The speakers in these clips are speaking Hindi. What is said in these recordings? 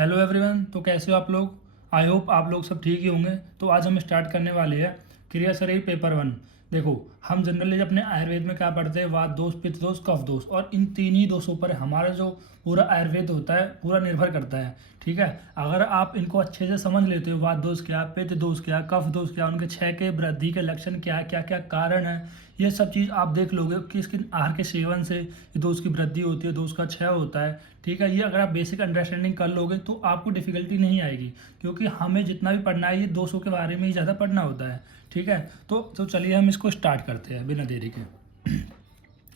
Hello everyone. तो कैसे हो आप लोग? आई होप आप लोग सब ठीक ही होंगे। तो आज हम स्टार्ट करने वाले हैं क्रिया शरीर पेपर 1। देखो, हम जनरली अपने आयुर्वेद में क्या पढ़ते हैं, वात दोष, पित्त दोष, कफ दोष, और इन तीन ही दोषों पर हमारा जो पूरा आयुर्वेद होता है पूरा निर्भर करता है। ठीक है, अगर आप इनको अच्छे से समझ लेते हो, वात दोष क्या, पित्त दोष क्या, कफ दोष क्या, उनके क्षय के वृद्धि के लक्षण क्या, क्या क्या कारण है, ये सब चीज़ आप देख लोगे कि इसके आहार के सेवन से ये दोष की वृद्धि होती है, दोष का क्षय होता है। ठीक है, ये अगर आप बेसिक अंडरस्टैंडिंग कर लोगे तो आपको डिफिकल्टी नहीं आएगी, क्योंकि हमें जितना भी पढ़ना है ये दोषों के बारे में ही ज़्यादा पढ़ना होता है। ठीक है, तो चलिए हम इसको स्टार्ट करते हैं बिना देरी के।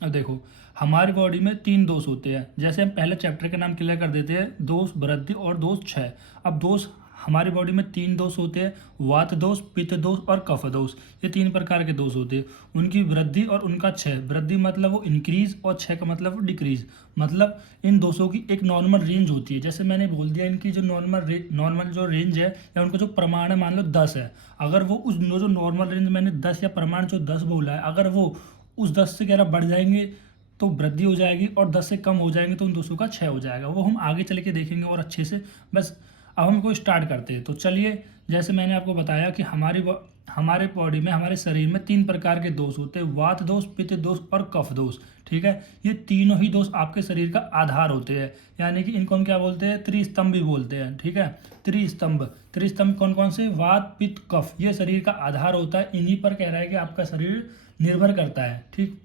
अब देखो, हमारी बॉडी में तीन दोष होते हैं। जैसे हम पहले चैप्टर का नाम क्लियर कर देते हैं, दोष वृद्धि और दोष क्षय। अब दोष हमारी बॉडी में तीन दोष होते हैं, वात दोष, पित्त दोष और कफ दोष। ये तीन प्रकार के दोष होते हैं। उनकी वृद्धि और उनका क्षय, वृद्धि मतलब वो इंक्रीज और क्षय का मतलब वो डिक्रीज। मतलब इन दोषों की एक नॉर्मल रेंज होती है। जैसे मैंने बोल दिया, इनकी जो नॉर्मल जो रेंज है या उनका जो प्रमाण है, मान लो 10 है। अगर वो उस जो नॉर्मल रेंज मैंने 10 या प्रमाण जो 10 बोला है, अगर वो उस 10 से 11 बढ़ जाएंगे तो वृद्धि हो जाएगी, और 10 से कम हो जाएंगे तो उन दोषों का क्षय हो जाएगा। वो हम आगे चल के देखेंगे और अच्छे से। बस अब हम को स्टार्ट करते हैं। तो चलिए, जैसे मैंने आपको बताया कि हमारे बॉडी में, हमारे शरीर में तीन प्रकार के दोष होते हैं, वात दोष, पित्त दोष और कफ दोष। ठीक है, ये तीनों ही दोष आपके शरीर का आधार होते हैं, यानी कि इनको हम क्या बोलते हैं, त्रिस्तंभ भी बोलते हैं। ठीक है, त्रिस्तंभ कौन कौन से? वात, पित्त, कफ, ये शरीर का आधार होता है। इन्हीं पर कह रहा है कि आपका शरीर निर्भर करता है। ठीक,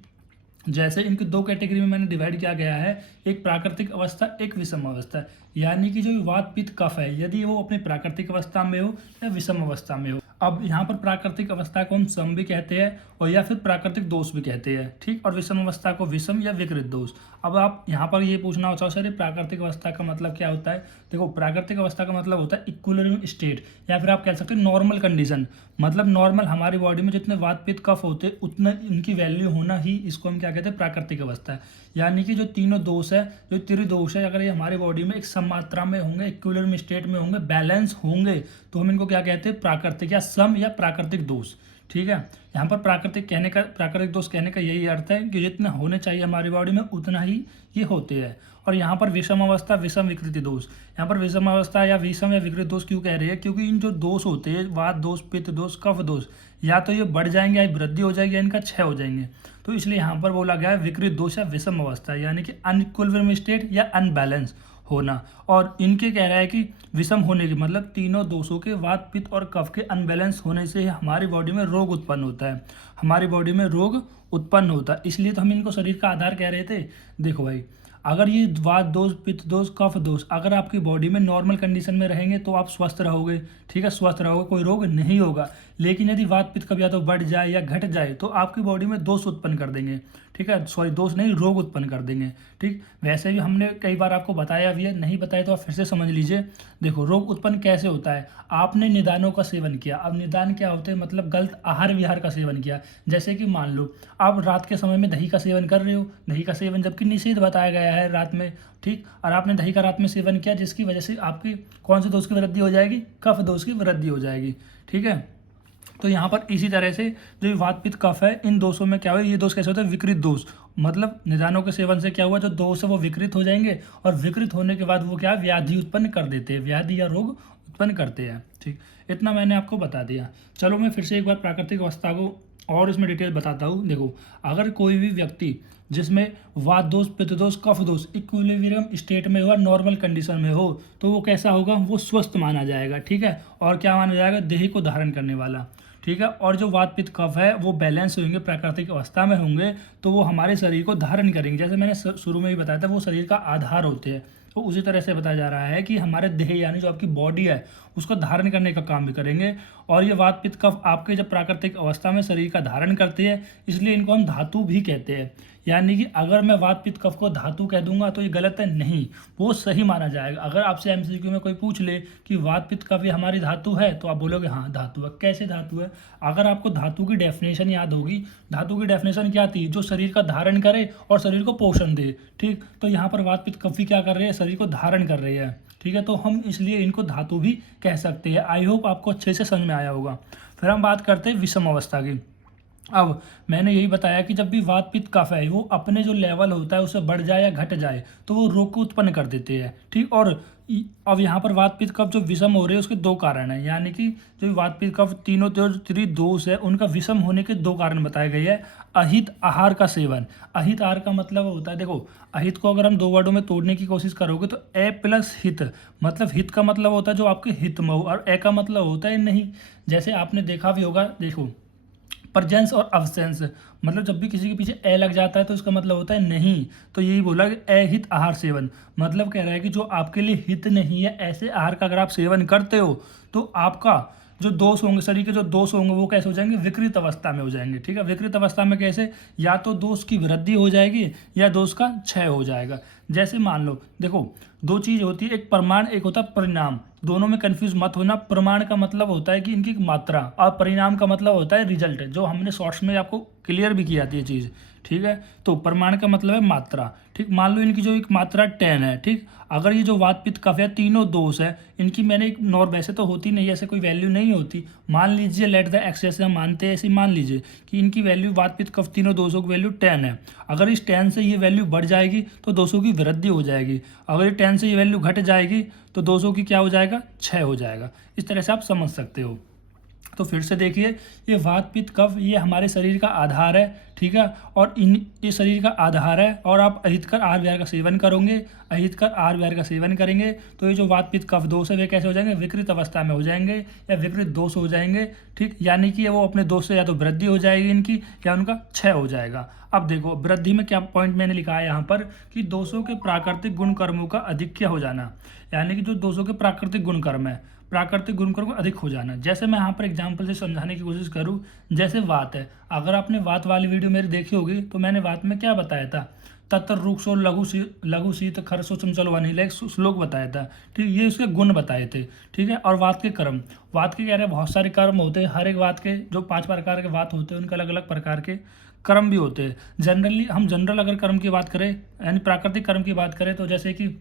जैसे इनकी दो कैटेगरी में मैंने डिवाइड किया गया है, एक प्राकृतिक अवस्था, एक विषम अवस्था। यानी कि जो वात, पित्त, कफ है, यदि वो अपनी प्राकृतिक अवस्था में हो या विषम अवस्था में हो। अब यहाँ पर प्राकृतिक अवस्था को हम सम भी कहते हैं और या फिर प्राकृतिक दोष भी कहते हैं। ठीक, और विषम अवस्था को विषम या विकृत दोष। अब आप यहाँ पर ये पूछना होता है, सर प्राकृतिक अवस्था का मतलब क्या होता है? देखो, प्राकृतिक अवस्था का मतलब होता है इक्विलिब्रियम स्टेट, या फिर आप कह सकते हैं नॉर्मल कंडीशन। मतलब नॉर्मल हमारी बॉडी में जितने वात, पित्त, कफ होते हैं उतना इनकी वैल्यू होना ही, इसको हम क्या कहते हैं, प्राकृतिक अवस्था है। यानी कि जो तीनों दोष है, जो त्रिदोष है, अगर ये हमारी बॉडी में एक सम मात्रा में होंगे, इक्विलिब्रियम स्टेट में होंगे, बैलेंस होंगे, तो हम इनको क्या कहते हैं, प्राकृतिक या सम या प्राकृतिक दोष। ठीक है, यहाँ पर प्राकृतिक दोष कहने का यही अर्थ है कि जितना होने चाहिए हमारी बॉडी में उतना ही ये होते हैं। और यहाँ पर विषम अवस्था, विषम विकृति दोष। यहाँ पर विषम अवस्था या विषम या विकृत दोष क्यों कह रहे हैं? क्योंकि इन जो दोष होते हैं, वात दोष, पित्त दोष, कफ दोष, या तो ये बढ़ जाएंगे या वृद्धि हो जाएगी या इनका क्षय हो जाएंगे। तो इसलिए यहाँ पर बोला गया है विकृत दोष या विषम अवस्था, यानी कि अनइक्विलिब्रियम स्टेट या अनबैलेंस होना। और इनके कह रहा है कि विषम होने की मतलब तीनों दोषों के, वात, पित्त और कफ के अनबैलेंस होने से हमारी बॉडी में रोग उत्पन्न होता है। हमारी बॉडी में रोग उत्पन्न होता है, इसलिए तो हम इनको शरीर का आधार कह रहे थे। देखो भाई, अगर ये वात दोष, पित्त दोष, कफ दोष अगर आपकी बॉडी में नॉर्मल कंडीशन में रहेंगे तो आप स्वस्थ रहोगे। ठीक है, स्वस्थ रहोगे, कोई रोग नहीं होगा। लेकिन यदि वात, पित्त, कफ या तो बढ़ जाए या घट जाए तो आपकी बॉडी में दोष उत्पन्न कर देंगे। ठीक है, सॉरी, दोष नहीं, रोग उत्पन्न कर देंगे। ठीक, वैसे भी हमने कई बार आपको बताया भी है, नहीं बताया तो आप फिर से समझ लीजिए। देखो, रोग उत्पन्न कैसे होता है? आपने निदानों का सेवन किया। अब निदान क्या होते हैं? मतलब गलत आहार विहार का सेवन किया। जैसे कि मान लो आप रात के समय में दही का सेवन कर रहे हो, दही का सेवन जबकि निषेध बताया गया है रात में। ठीक, और आपने दही का रात में सेवन किया, जिसकी वजह से आपकी कौन से दोष की वृद्धि हो जाएगी? कफ दोष की वृद्धि हो जाएगी। ठीक है, तो यहाँ पर इसी तरह से जो वात, पित्त, कफ है, इन दोषों में क्या हुआ, ये दोष कैसे होते हैं? विकृत दोष। मतलब निदानों के सेवन से क्या हुआ, जो दोष है वो विकृत हो जाएंगे, और विकृत होने के बाद वो क्या, व्याधि उत्पन्न कर देते हैं, व्याधि या रोग उत्पन्न करते हैं। ठीक, इतना मैंने आपको बता दिया। चलो मैं फिर से एक बार प्राकृतिक अवस्था को और इसमें डिटेल बताता हूँ। देखो, अगर कोई भी व्यक्ति जिसमें वात दोष, पित्त दोष, कफ दोष इक्विलिब्रियम स्टेट में हो, नॉर्मल कंडीशन में हो, तो वो कैसा होगा? वो स्वस्थ माना जाएगा। ठीक है, और क्या माना जाएगा? देह को धारण करने वाला। ठीक है, और जो वात, पित्त, कफ है वो बैलेंस होंगे, प्राकृतिक अवस्था में होंगे, तो वो हमारे शरीर को धारण करेंगे। जैसे मैंने शुरू में ही बताया था, वो शरीर का आधार होते हैं। तो उसी तरह से बताया जा रहा है कि हमारे देह यानी जो आपकी बॉडी है उसको धारण करने का काम भी करेंगे। और ये वात, पित्त, कफ आपके जब प्राकृतिक अवस्था में शरीर का धारण करते हैं, इसलिए इनको हम धातु भी कहते हैं। यानी कि अगर मैं वात, पित्त, कफ को धातु कह दूंगा तो ये गलत है? नहीं, वो सही माना जाएगा। अगर आपसे एमसीक्यू में कोई पूछ ले कि वात, पित्त, कफ ये हमारी धातु है, तो आप बोलोगे हाँ धातु है। कैसे धातु है? अगर आपको धातु की डेफिनेशन याद होगी, धातु की डेफिनेशन क्या थी? जो शरीर का धारण करे और शरीर को पोषण दे। ठीक, तो यहाँ पर वात, पित्त, कफ भी क्या कर रहे हैं? शरीर को धारण कर रहे हैं। ठीक है, तो हम इसलिए इनको धातु भी कह सकते हैं। आई होप आपको अच्छे से समझ में आया होगा। फिर हम बात करते हैं विषम अवस्था की। अब मैंने यही बताया कि जब भी वात पित्त कफ है वो अपने जो लेवल होता है उससे बढ़ जाए या घट जाए तो वो रोग को उत्पन्न कर देते हैं, ठीक। और अब यहाँ पर वात पित्त कफ जो विषम हो रहे हैं उसके दो कारण हैं, यानी कि जो वात पित्त कफ तीनों जो त्रिदोष है उनका विषम होने के दो कारण बताए गए हैं। अहित आहार का सेवन। अहित आहार का मतलब होता है, देखो अहित को अगर हम दो वर्डों में तोड़ने की कोशिश करोगे तो ए प्लस हित, मतलब हित का मतलब होता है जो आपके हित में हो, और ए का मतलब होता है नहीं। जैसे आपने देखा भी होगा, देखो प्रजेंस और अब्सेंस, मतलब जब भी किसी के पीछे ए लग जाता है तो इसका मतलब होता है नहीं। तो यही बोला कि अहित आहार सेवन, मतलब कह रहा है कि जो आपके लिए हित नहीं है ऐसे आहार का अगर आप सेवन करते हो तो आपका जो दोष होंगे, शरीर के जो दोष होंगे वो कैसे हो जाएंगे, विकृत अवस्था में हो जाएंगे, ठीक है। विकृत अवस्था में कैसे, या तो दोष की वृद्धि हो जाएगी या दोष का क्षय हो जाएगा। जैसे मान लो, देखो दो चीज होती है, एक प्रमाण एक होता है परिणाम, दोनों में कंफ्यूज मत होना। प्रमाण का मतलब होता है कि इनकी मात्रा, और परिणाम का मतलब होता है रिजल्ट, जो हमने शॉर्ट्स में आपको क्लियर भी किया थी ये चीज़, ठीक है। तो प्रमाण का मतलब है मात्रा, ठीक। मान लो इनकी जो एक मात्रा 10 है, ठीक। अगर ये जो वात पित्त कफ है तीनों दोष है इनकी, मैंने एक नॉर, वैसे तो होती नहीं, ऐसे कोई वैल्यू नहीं होती, मान लीजिए लेट द एक्स, जैसे हम मानते हैं ऐसे मान लीजिए कि इनकी वैल्यू वात पित्त कफ तीनों दोषों की वैल्यू 10 है। अगर इस 10 से ये वैल्यू बढ़ जाएगी तो दोषों की वृद्धि हो जाएगी, अगर ये 10 से ये वैल्यू घट जाएगी तो दोषों की क्या हो जाएगा, क्षय हो जाएगा। इस तरह से आप समझ सकते हो। तो फिर से देखिए, ये वात पित्त कफ ये हमारे शरीर का आधार है, ठीक है। और ये शरीर का आधार है, और आप अहितकर आहार विहार का सेवन करोगे, अहितकर आहार विहार का सेवन करेंगे तो ये जो वात पित्त कफ दोष है वे कैसे हो जाएंगे, विकृत अवस्था में हो जाएंगे या विकृत दोष हो जाएंगे, ठीक। यानी कि वो अपने दोष से या तो वृद्धि हो जाएगी इनकी या उनका क्षय हो जाएगा। अब देखो वृद्धि में क्या पॉइंट मैंने लिखा है यहाँ पर कि दोषों के प्राकृतिक गुण कर्मों का अधिक्य हो जाना, यानी कि जो दोषों के प्राकृतिक गुण कर्म है, प्राकृतिक गुणकर्म अधिक हो जाना। जैसे मैं यहाँ पर एग्जांपल से समझाने की कोशिश करूँ, जैसे वात है, अगर आपने वात वाली वीडियो मेरी देखी होगी तो मैंने वात में क्या बताया था, तत्र रुक्षो लघु शीत खरसो चंचलो अनिल, एक श्लोक बताया था, ठीक। ये उसके गुण बताए थे, ठीक है। और वात के कर्म, वात के कह रहे हैं बहुत सारे कर्म होते हैं, हर एक वात के जो 5 प्रकार के वात होते हैं उनके अलग अलग प्रकार के कर्म भी होते हैं। जनरली हम जनरल अगर कर्म की बात करें यानी प्राकृतिक कर्म की बात करें तो जैसे कि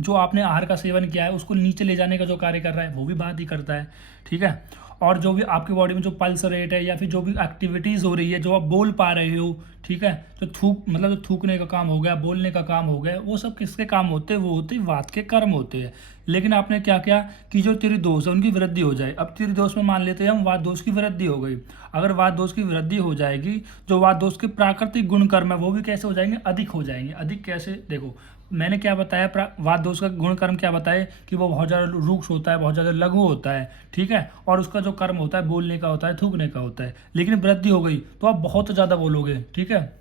जो आपने आहार का सेवन किया है उसको नीचे ले जाने का जो कार्य कर रहा है वो भी बात ही करता है, ठीक है। और जो भी आपकी बॉडी में जो पल्स रेट है या फिर जो भी एक्टिविटीज़ हो रही है, जो आप बोल पा रहे हो, ठीक है, जो मतलब जो थूकने का काम हो गया, बोलने का काम हो गया, वो सब किसके काम होते हैं, वो होते हैं वात के कर्म होते हैं। लेकिन आपने क्या किया कि जो त्रिदोष है उनकी वृद्धि हो जाए। अब त्रिदोष में मान लेते हैं हम वात दोष की वृद्धि हो गई, अगर वात दोष की वृद्धि हो जाएगी जो वात दोष के प्राकृतिक गुण कर्म है वो भी कैसे हो जाएंगे, अधिक हो जाएंगे। अधिक कैसे, देखो मैंने क्या बताया, वात दोष का गुण कर्म क्या बताए कि वो बहुत ज़्यादा रुक्ष होता है, बहुत ज़्यादा लघु होता है, ठीक है। और उसका जो कर्म होता है बोलने का होता है, थूकने का होता है। लेकिन वृद्धि हो गई तो आप बहुत ज़्यादा बोलोगे, ठीक है,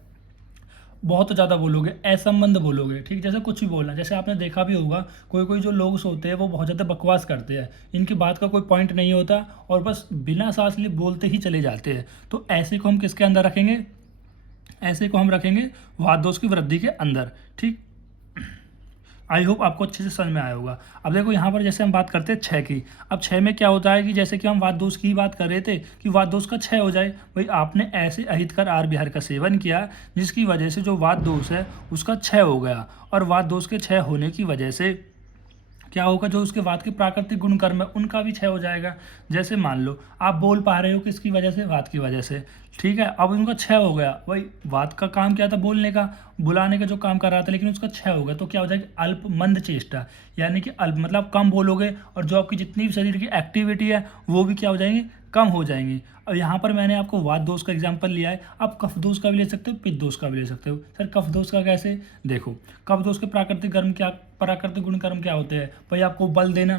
बहुत ज़्यादा बोलोगे, असंबंध बोलोगे, ठीक। जैसे कुछ भी बोलना, जैसे आपने देखा भी होगा कोई कोई जो लोग होते हैं वो बहुत ज़्यादा बकवास करते हैं, इनकी बात का कोई पॉइंट नहीं होता और बस बिना सांस लिए बोलते ही चले जाते हैं। तो ऐसे को हम किसके अंदर रखेंगे, ऐसे को हम रखेंगे वात दोष की वृद्धि के अंदर, ठीक। आई होप आपको अच्छे से समझ में आया होगा। अब देखो यहाँ पर जैसे हम बात करते हैं क्षय की, अब क्षय में क्या होता है कि जैसे कि हम वात दोष की बात कर रहे थे कि वात दोष का क्षय हो जाए, भाई आपने ऐसे अहितकर आहार विहार का सेवन किया जिसकी वजह से जो वात दोष है उसका क्षय हो गया, और वात दोष के क्षय होने की वजह से क्या होगा, जो उसके वात के प्राकृतिक गुण कर्म है उनका भी क्षय हो जाएगा। जैसे मान लो आप बोल पा रहे हो किसकी वजह से, वात की वजह से, ठीक है। अब उनका क्षय हो गया, वही वात का काम क्या था, बोलने का, बुलाने का जो काम कर रहा था, लेकिन उसका क्षय हो गया तो क्या हो जाएगी, अल्प मंद चेष्टा, यानी कि अल्प मतलब कम बोलोगे और जो आपकी जितनी भी शरीर की एक्टिविटी है वो भी क्या हो जाएंगी, कम हो जाएंगी। अब यहाँ पर मैंने आपको वात दोष का एग्जांपल लिया है, आप कफ दोष का भी ले सकते हो, पित्त दोष का भी ले सकते हो। सर कफ दोष का कैसे, देखो कफ दोष के प्राकृतिक कर्म क्या, प्राकृतिक गुण कर्म क्या होते हैं, भाई आपको बल देना,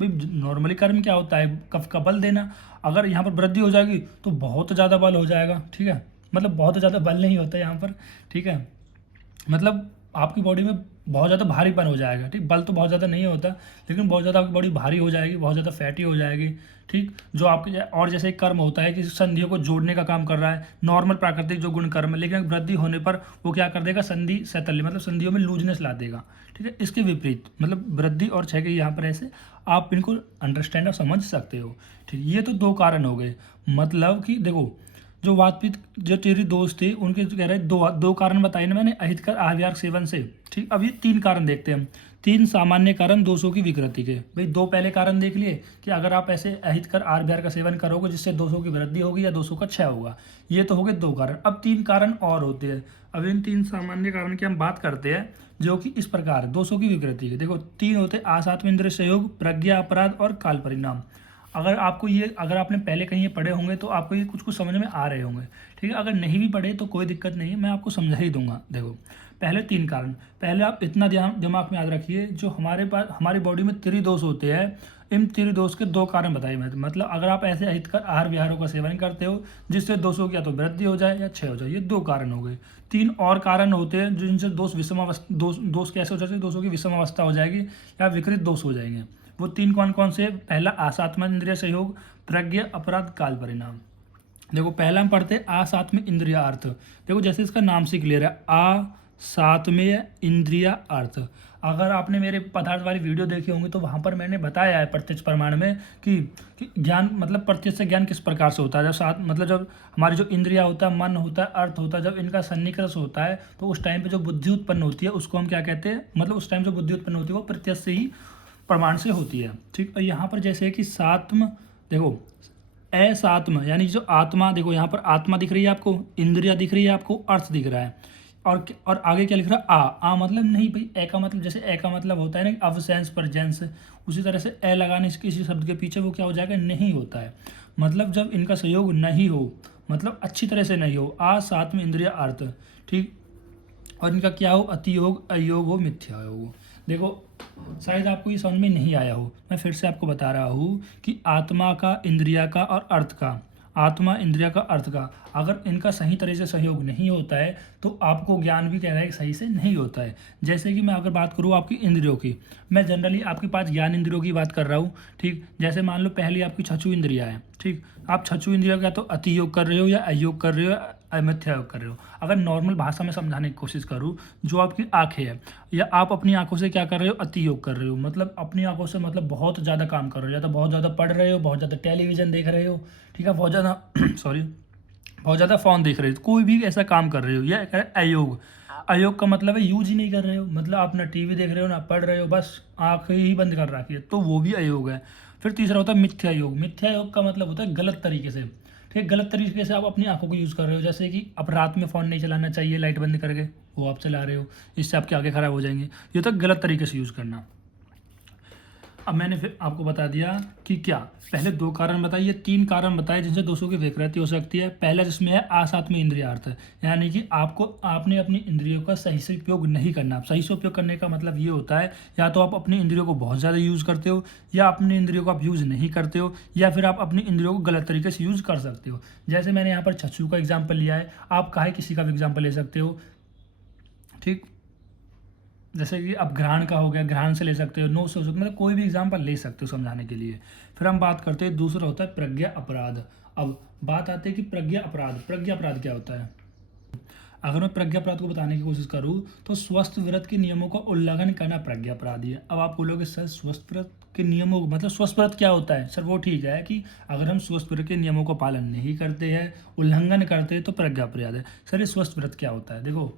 भाई नॉर्मली कर्म क्या होता है, कफ का बल देना। अगर यहाँ पर वृद्धि हो जाएगी तो बहुत ज़्यादा बल हो जाएगा, ठीक है, मतलब बहुत ज़्यादा बल नहीं होता है यहाँ पर, ठीक है, मतलब आपकी बॉडी में बहुत ज़्यादा भारीपन हो जाएगा, ठीक। बल तो बहुत ज़्यादा नहीं होता लेकिन बहुत ज़्यादा आपकी बॉडी भारी हो जाएगी, बहुत ज़्यादा फैटी हो जाएगी, ठीक। जो आपके और जैसे एक कर्म होता है कि संधियों को जोड़ने का काम कर रहा है, नॉर्मल प्राकृतिक जो गुण कर्म है, लेकिन वृद्धि होने पर वो क्या कर देगा, संधि शैथल्य मतलब संधियों में लूजनेस ला देगा, ठीक है। इसके विपरीत मतलब वृद्धि और क्षय के यहाँ पर ऐसे आप इनको अंडरस्टैंड और समझ सकते हो, ठीक। ये तो दो कारण हो गए, मतलब कि देखो जो वातपित्त जो तेरी दोस्त थी उनके जो कह रहे दो दो कारण बताए ना मैंने अहितकर आहार सेवन से। ठीक, अब ये 3 कारण देखते हैं हम। 3 सामान्य कारण दोषों की विकृति के। भाई 2 पहले कारण देख लिए कि अगर आप ऐसे अहितकर आहार का सेवन करोगे जिससे दोषों की वृद्धि होगी या दोषों का क्षय होगा। ये तो हो गए 2 कारण। अब 3 कारण और होते हैं। अब इन 3 सामान्य कारण की हम बात करते हैं जो कि इस प्रकार है दोषों की विकृति के। देखो 3 होते हैं, आसात्म इंद्रिय संयोग, प्रज्ञा अपराध और काल परिणाम। अगर आपने पहले कहीं ये पढ़े होंगे तो आपको ये कुछ कुछ समझ में आ रहे होंगे। ठीक है, अगर नहीं भी पढ़े तो कोई दिक्कत नहीं है, मैं आपको समझा ही दूंगा। देखो पहले 3 कारण, पहले आप इतना ध्यान दिमाग में याद रखिए, जो हमारे पास हमारी बॉडी में त्रिदोष होते हैं, इन त्रिदोष के 2 कारण बताइए। मतलब अगर आप ऐसे अहितकर आहार विहारों का सेवन करते हो जिससे दोषों की या तो वृद्धि हो जाए या क्षय हो जाए, ये 2 कारण हो गए। 3 और कारण होते हैं जो जिनसे दोष कैसे हो जाते हैं, दोषों की विषम अवस्था हो जाएगी या विकृत दोष हो जाएंगे। वो 3 कौन कौन से? पहला आसात्म इंद्रिय संयोग, प्रज्ञा अपराध, काल परिणाम। देखो पहला हम पढ़ते हैं आसात्म इंद्रिय अर्थ। देखो जैसे इसका नाम से क्लियर है, आसात्म्य इंद्रिय अर्थ। अगर आपने मेरे पदार्थ वाली वीडियो देखी होंगी तो वहाँ पर मैंने बताया है प्रत्यक्ष प्रमाण में कि ज्ञान मतलब प्रत्यक्ष ज्ञान किस प्रकार से होता है। जब सात मतलब जब हमारी जो इंद्रिया होता है, मन होता है, अर्थ होता है, जब इनका सन्निकर्ष होता है तो उस टाइम पे जो बुद्धि उत्पन्न होती है उसको हम क्या कहते हैं? मतलब उस टाइम जो बुद्धि उत्पन्न होती है वो प्रत्यक्ष से ही प्रमाण से होती है। ठीक, और यहाँ पर जैसे कि सात्म, देखो असात्म यानी जो आत्मा, देखो यहाँ पर आत्मा दिख रही है आपको, इंद्रिया दिख रही है आपको, अर्थ दिख रहा है, और आगे क्या लिख रहा है? आ मतलब नहीं भाई, ए का मतलब, जैसे ए का मतलब होता है ना अवसेंस परजेंस, उसी तरह से ए लगाने से किसी शब्द के पीछे वो क्या हो जाएगा? नहीं होता है। मतलब जब इनका सहयोग नहीं हो, मतलब अच्छी तरह से नहीं हो, सात्म इंद्रिय अर्थ। ठीक, और इनका क्या हो? अतियोग, अयोग हो, मिथ्या योग हो। देखो शायद आपको ये समझ में नहीं आया हो, मैं फिर से आपको बता रहा हूँ कि आत्मा का, इंद्रिया का और अर्थ का, आत्मा इंद्रिया का अर्थ का अगर इनका सही तरह से सहयोग नहीं होता है तो आपको ज्ञान भी कह रहा है कि सही से नहीं होता है। जैसे कि मैं अगर बात करूँ आपकी इंद्रियों की, मैं जनरली आपके पास ज्ञान इंद्रियों की बात कर रहा हूँ। ठीक, जैसे मान लो पहली आपकी छचू इंद्रिया है। ठीक, आप छचू इंद्रिया का तो अति योग कर रहे हो या अयोग कर रहे हो, मिथ्या योग कर रहे हो। अगर नॉर्मल भाषा में समझाने की कोशिश करूँ, जो आपकी आंखें है, या आप अपनी आंखों से क्या कर रहे हो? अति योग कर रहे हो। मतलब अपनी आंखों से मतलब बहुत ज़्यादा काम कर रहे हो, या तो बहुत ज़्यादा पढ़ रहे हो, बहुत ज़्यादा टेलीविज़न देख रहे हो, ठीक है, बहुत ज़्यादा सॉरी, बहुत ज़्यादा फ़ोन देख रहे हो, कोई भी ऐसा काम कर रहे हो, या अयोग। अयोग का मतलब है यूज ही नहीं कर रहे हो, मतलब आप ना टीवी देख रहे हो ना पढ़ रहे हो, बस आंखें ही बंद कर रखी है, तो वो भी अयोग है। फिर तीसरा होता है मिथ्या योग। मिथ्या योग का मतलब होता है गलत तरीके से। ठीक, गलत तरीके से आप अपनी आंखों को यूज़ कर रहे हो, जैसे कि अब रात में फ़ोन नहीं चलाना चाहिए लाइट बंद करके, वो आप चला रहे हो, इससे आपकी आंखें खराब हो जाएंगी। ये तो गलत तरीके से यूज़ करना। अब मैंने फिर आपको बता दिया कि क्या, पहले 2 कारण बताइए, 3 कारण बताए जिनसे दोषों की विकृति हो सकती है। पहला जिसमें है आसात्म इंद्रियार्थ, यानी कि आपने अपनी इंद्रियों का सही से उपयोग नहीं करना। सही से उपयोग करने का मतलब ये होता है या तो आप अपनी इंद्रियों को बहुत ज़्यादा यूज़ करते हो, या अपनी इंद्रियों को आप यूज़ नहीं करते हो, या फिर आप अपनी इंद्रियों को गलत तरीके से यूज़ कर सकते हो। जैसे मैंने यहाँ पर छछू का एग्जाम्पल लिया है, आप काहे किसी का भी एग्जाम्पल ले सकते हो। ठीक, जैसे कि अब घ्राण का हो गया, घ्राण से ले सकते हो, नो से हो सकते, मतलब कोई भी एग्जाम्पल ले सकते हो समझाने के लिए। फिर हम बात करते हैं, दूसरा होता है प्रज्ञा अपराध। अब बात आती है कि प्रज्ञा अपराध, प्रज्ञा अपराध क्या होता है। अगर मैं प्रज्ञा अपराध को बताने की कोशिश करूँ तो स्वस्थ व्रत के नियमों का उल्लंघन करना प्रज्ञा अपराधी है। अब आप बोलोगे सर स्वस्थ व्रत के नियमों मतलब स्वस्थ व्रत क्या होता है? सर वो ठीक है कि अगर हम स्वस्थ व्रत के नियमों का पालन नहीं करते हैं, उल्लंघन करते हैं तो प्रज्ञा अपराध है। सर ये स्वस्थ व्रत क्या होता है? देखो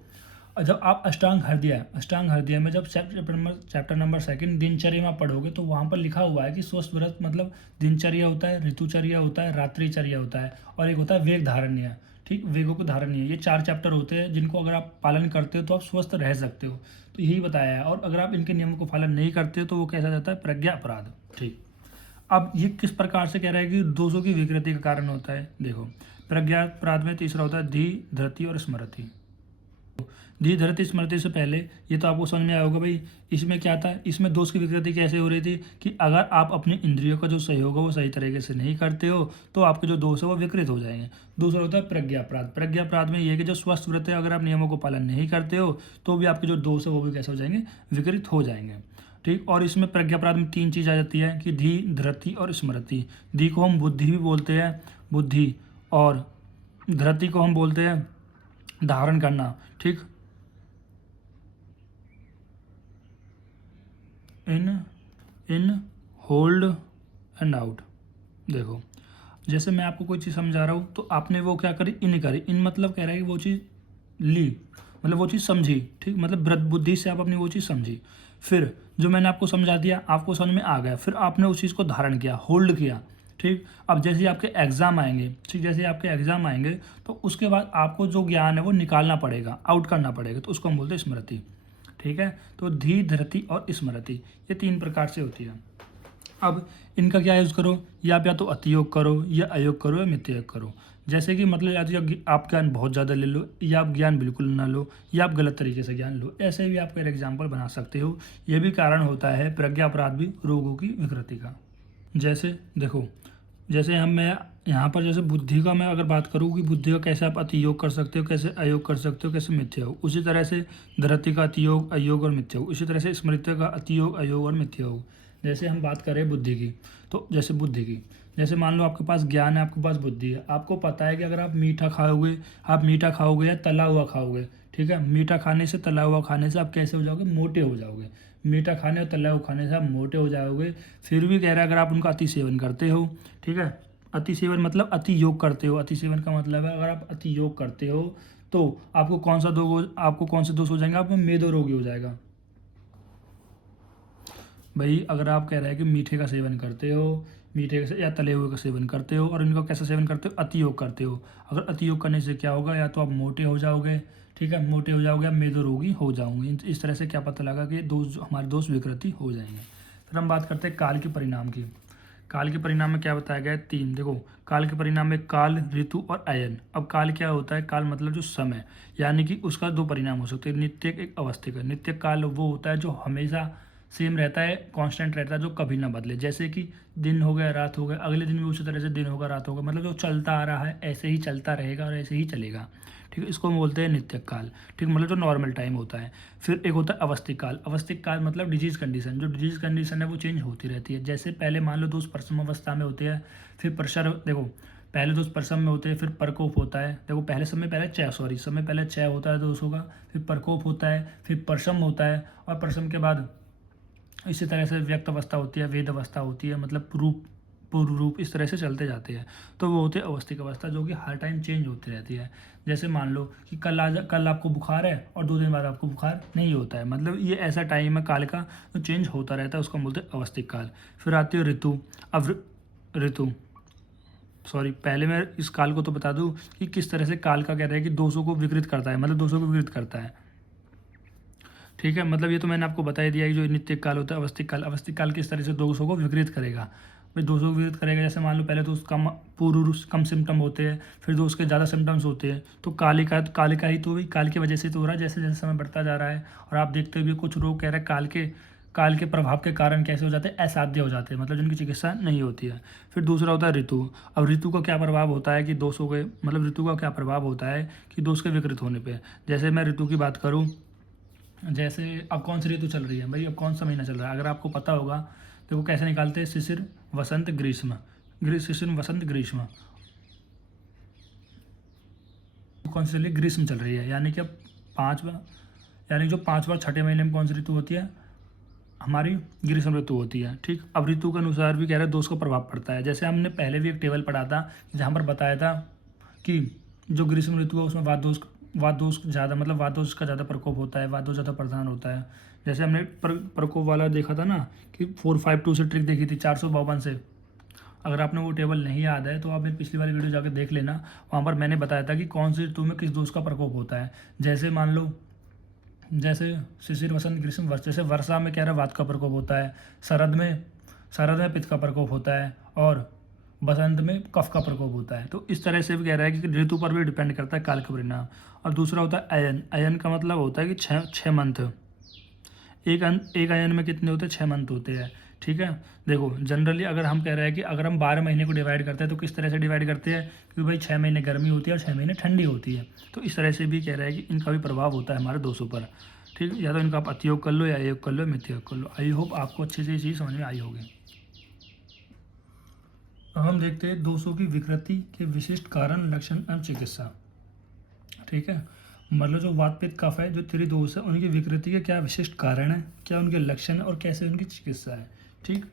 जब आप अष्टांग हृदय में जब चैप्टर नंबर 2 दिनचर्या में पढ़ोगे तो वहाँ पर लिखा हुआ है कि स्वस्थ व्रत मतलब दिनचर्या होता है, ऋतुचर्या होता है, रात्रिचर्या होता है, और एक होता है वेग धारण्य। ठीक, वेगों को धारण्य, ये 4 चैप्टर होते हैं जिनको अगर आप पालन करते हो तो आप स्वस्थ रह सकते हो। तो यही बताया है, और अगर आप इनके नियमों को पालन नहीं करते हो तो वो कैसा जाता है? प्रज्ञा अपराध। ठीक, अब ये किस प्रकार से कह रहा है कि दोषों की विकृति का कारण होता है? देखो प्रज्ञा अपराध में तीसरा होता है धी, धृति और स्मृति। धी, धृति, स्मृति से पहले ये तो आपको समझ में आया होगा भाई, इसमें क्या था, इसमें दोष की विकृति कैसे हो रही थी कि अगर आप अपनी इंद्रियों का जो सहयोग है वो सही तरीके से नहीं करते हो तो आपके जो दोष है वो विकृत हो जाएंगे। दूसरा होता है प्रज्ञा अपराध। प्रज्ञा अपराध में ये है कि जो स्वस्थ व्रत है अगर आप नियमों को पालन नहीं करते हो तो भी आपके जो दोष है वो भी कैसे हो जाएंगे? विकृत हो जाएंगे। ठीक, और इसमें प्रज्ञा अपराध में 3 चीज़ आ जाती है कि धी, धृति और स्मृति। धी को हम बुद्धि भी बोलते हैं, बुद्धि, और धृति को हम बोलते हैं धारण करना। ठीक, इन होल्ड एंड आउट। देखो जैसे मैं आपको कोई चीज़ समझा रहा हूँ तो आपने वो क्या करी, इन करी। इन मतलब कह रहा है कि वो चीज़ ली, मतलब वो चीज़ समझी, ठीक, मतलब वृत्त बुद्धि से आप अपनी वो चीज़ समझी। फिर जो मैंने आपको समझा दिया, आपको समझ में आ गया, फिर आपने उस चीज़ को धारण किया, होल्ड किया, ठीक। अब जैसे ही आपके एग्ज़ाम आएंगे, ठीक, जैसे ही आपके एग्ज़ाम आएंगे तो उसके बाद आपको जो ज्ञान है वो निकालना पड़ेगा, आउट करना पड़ेगा, तो उसको हम बोलते हैं स्मृति, ठीक है। तो धी, धृति और स्मृति, ये 3 प्रकार से होती है। अब इनका क्या यूज़ करो, या आप या तो अतियोग करो, या अयोग करो, या मितयोग करो। जैसे कि मतलब या तो आप ज्ञान बहुत ज़्यादा ले लो, या आप ज्ञान बिल्कुल ना लो, या आप गलत तरीके से ज्ञान लो। ऐसे भी आप एक एग्जाम्पल बना सकते हो। यह भी कारण होता है प्रज्ञा अपराध भी रोगों की विकृति का। जैसे देखो, जैसे मैं यहाँ पर जैसे बुद्धि का मैं अगर बात करूँ कि बुद्धि का कैसे आप अतियोग कर सकते हो, कैसे अयोग कर सकते हो, कैसे मिथ्या योग, उसी तरह से धृति का अतियोग, अयोग और मिथ्या योग, उसी तरह से स्मृति का अतियोग, अयोग और मिथ्या योग। जैसे हम बात करें बुद्धि की, तो जैसे बुद्धि की, जैसे मान लो आपके पास ज्ञान है, आपके पास बुद्धि है, आपको पता है कि अगर आप मीठा खाओगे, आप मीठा खाओगे या तला हुआ खाओगे, ठीक है, मीठा खाने से, तला हुआ खाने से आप कैसे हो जाओगे, मोटे हो जाओगे। मीठा खाने और तला हुआ खाने से आप मोटे हो जाओगे। फिर भी कह रहा है अगर आप उनका अति सेवन करते हो, ठीक है, अति सेवन मतलब अति योग करते हो। अति सेवन का मतलब है अगर आप अति योग करते हो तो आपको कौन से दोष हो जाएंगे, आपको मेदो रोगी हो जाएगा। भाई अगर आप कह रहे हैं कि मीठे का सेवन करते हो, मीठे का या तले हुए का सेवन करते हो, और इनका कैसा सेवन करते हो, अति योग करते हो। अगर अति योग करने से क्या होगा, या तो आप मोटे हो जाओगे, ठीक है, मोटे हो जाओगे, आप मेदो रोगी हो जाओगे। इस तरह से क्या पता लगा कि हमारे दोष विकृति हो जाएंगे। फिर हम बात करते हैं काल के परिणाम की। काल के परिणाम में क्या बताया गया है, 3। देखो, काल के परिणाम में काल, ऋतु और अयन। अब काल क्या होता है, काल मतलब जो समय, यानी कि उसका 2 परिणाम हो सकते हैं, नित्यक, एक अवस्थिक। नित्यक काल वो होता है जो हमेशा सेम रहता है, कांस्टेंट रहता है, जो कभी ना बदले। जैसे कि दिन हो गया, रात हो गया, अगले दिन भी उसी तरह से दिन होगा, रात होगा, मतलब जो चलता आ रहा है ऐसे ही चलता रहेगा और ऐसे ही चलेगा, ठीक है। इसको हम बोलते हैं नित्यक काल, ठीक, मतलब जो नॉर्मल टाइम होता है। फिर एक होता है अवस्थिक काल। अवस्थिक काल मतलब डिजीज कंडीशन, जो डिजीज कंडीशन है वो चेंज होती रहती है। जैसे पहले मान लो दोस्त प्रथम अवस्था में होते हैं, फिर प्रसर, देखो पहले दोस्त प्रसव में होते हैं, फिर प्रकोप होता है। देखो पहले समय पहले क्षय होता है दोषों का, फिर प्रकोप होता है, फिर प्रशम होता है, और प्रशम के बाद इसी तरह से व्यक्त अवस्था होती है, वेद अवस्था होती है, मतलब रूप, पूर्व रूप, इस तरह से चलते जाते हैं। तो वो होते हैं अवस्थिक अवस्था, जो कि हर टाइम चेंज होती रहती है। जैसे मान लो कि कल आपको बुखार है और 2 दिन बाद आपको बुखार नहीं होता है, मतलब ये ऐसा टाइम है काल का जो चेंज होता रहता है, उसको हम बोलते हैं अवस्थिक काल। फिर आती है ऋतु। अब ऋतु, सॉरी, पहले मैं इस काल को तो बता दूं कि किस तरह से काल का कह रहा है कि दोषों को विकृत करता है, मतलब दोषों को विकृत करता है, ठीक है। मतलब ये तो मैंने आपको बता ही दिया कि जो नित्य काल होता है, अवस्थिक काल किस तरह से दोषों को विकृत करेगा। भाई दोषों को विकृत करेगा, जैसे मान लो पहले दोष कम, पूर्व कम सिम्टम होते हैं, फिर दोष के ज़्यादा सिम्टम्स होते हैं। तो कालिका ही तो भाई काल की वजह से तो हो रहा है, जैसे जैसे समय बढ़ता जा रहा है। और आप देखते हुए कुछ रोग कह रहे हैं काल के प्रभाव के कारण कैसे हो जाते हैं, असाध्य हो जाते हैं, मतलब जिनकी चिकित्सा नहीं होती है। फिर दूसरा होता है ऋतु। अब ऋतु का क्या प्रभाव होता है कि दोषों के, मतलब ऋतु का क्या प्रभाव होता है कि दोष के विकृत होने पर। जैसे मैं ऋतु की बात करूँ, जैसे अब कौन सी ऋतु चल रही है भाई, अब कौन सा महीना चल रहा है, अगर आपको पता होगा तो वो कैसे निकालते हैं, शिशिर, वसंत, ग्रीष्म, शिशिर, वसंत, ग्रीष्म। कौन सी चल रही है, ग्रीष्म चल रही है, यानी कि अब 5 बार, यानी जो 5 बार छठे महीने में कौन सी ऋतु होती है, हमारी ग्रीष्म ऋतु होती है, ठीक। अब ऋतु के अनुसार भी कह रहे हैं दोष का प्रभाव पड़ता है। जैसे हमने पहले भी एक टेबल पढ़ा था जहाँ पर बताया था कि जो ग्रीष्म ऋतु है उसमें वात दोष ज़्यादा, मतलब वात दोष का ज़्यादा प्रकोप होता है, वात दोष ज़्यादा प्रधान होता है। जैसे हमने प्रकोप वाला देखा था ना कि 452 से ट्रिक देखी थी, 452 से। अगर आपने वो टेबल नहीं याद है तो आप मेरी पिछली वाली वीडियो जाकर देख लेना, वहाँ पर मैंने बताया था कि कौन सी ऋतु में किस दोष का प्रकोप होता है। जैसे मान लो, जैसे शिशिर, वसंत, ग्रीष्म, वर्षा। जैसे वर्षा में कह रहा वात का प्रकोप होता है, शरद में पित्त का प्रकोप होता है, और बसंत में कफ का प्रकोप होता है। तो इस तरह से भी कह रहा है कि ऋतु पर भी डिपेंड करता है काल का परिणाम। और दूसरा होता है अयन। अयन का मतलब होता है कि छः मंथ, एक अयन में कितने होते हैं, 6 मंथ होते हैं, ठीक है। देखो जनरली अगर हम कह रहे हैं कि अगर हम 12 महीने को डिवाइड करते हैं तो किस तरह से डिवाइड करते हैं, क्योंकि भाई 6 महीने गर्मी होती है और 6 महीने ठंडी होती है। तो इस तरह से भी कह रहा है कि इनका भी प्रभाव होता है हमारे दोषों पर, ठीक। या तो इनका आप अतियोग कर लो, या अयोग कर लो, मितयोग कर लो। आई होप आपको अच्छे से ये चीज़ समझ में आई होगी। अब हम देखते हैं दोषों की विकृति के विशिष्ट कारण, लक्षण एवं चिकित्सा, ठीक है। मतलब जो वात पित्त कफ है, जो त्रिदोष है, उनकी विकृति के क्या विशिष्ट कारण है, क्या उनके लक्षण और कैसे उनकी चिकित्सा है, ठीक।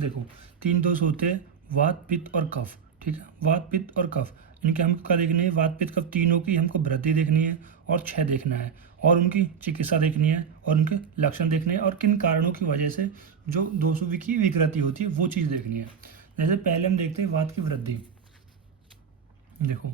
देखो 3 दोष होते हैं, वात, पित्त और कफ, ठीक है, वात पित्त और कफ, इनकी हमको क्या देखनी है, वात पित्त कफ तीनों की हमको वृद्धि देखनी है और क्षय देखना है, और उनकी चिकित्सा देखनी है, और उनके लक्षण देखने हैं, और किन कारणों की वजह से जो दोषों की विकृति होती है वो चीज़ देखनी है। जैसे पहले हम देखते हैं वात की वृद्धि। देखो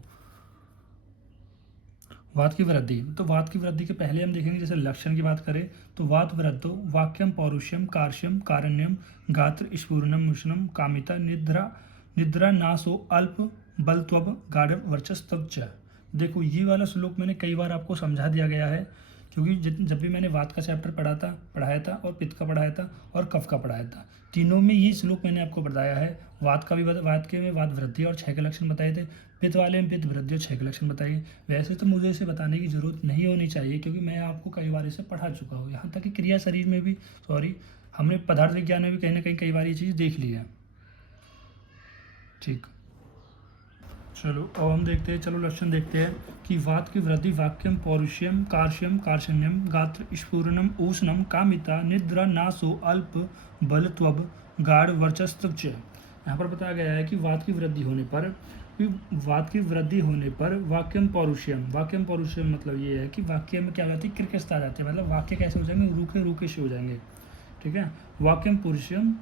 वात की वृद्धि, तो वात की वृद्धि के पहले हम देखेंगे, जैसे लक्षण की बात करें तो वात वृद्धो वाक्यम पौरुष्यम कार्श्यम कारण्यम गात्र स्फूर्णम मुष्णम कामिता निद्रा निद्रा नासो अल्प बलत्वब गाढ़ वर्चस्व च। देखो ये वाला श्लोक मैंने कई बार आपको समझा दिया गया है, क्योंकि जब भी मैंने वात का चैप्टर पढ़ाया था और पित्त का पढ़ाया था और कफ का पढ़ाया था, तीनों में ये श्लोक मैंने आपको बताया है। वात का भी वात के में वात वृद्धि और क्षय के लक्षण बताए थे, पित्त वाले में पित्त वृद्धि और क्षय के लक्षण बताइए। वैसे तो मुझे इसे बताने की जरूरत नहीं होनी चाहिए, क्योंकि मैं आपको कई बार इसे पढ़ा चुका हूँ। यहाँ तक कि क्रिया शरीर में भी हमने पदार्थ विज्ञान में भी कहीं ना कहीं कई बार ये चीज़ देख ली है। ठीक, चलो अब हम देखते हैं, चलो लक्षण देखते हैं कि वात की वृद्धि वाक्यम पौरुष्यम कार्श्यम कार्शन्यम गात्र स्फूर्णम ऊष्णम कामिता निद्रा नासो अल्प बलत्वब गाढ़ वर्चस्व च। यहाँ पर बताया गया है कि वात की वृद्धि होने पर वाक्यम पौरुष्यम मतलब ये है कि वाक्य में क्या हो जाती है, क्रिकेस्ता आ जाती है, मतलब वाक्य कैसे हो जाएंगे, रूखे रूखे से हो जाएंगे। ठीक है, वाक्यम पुरुषम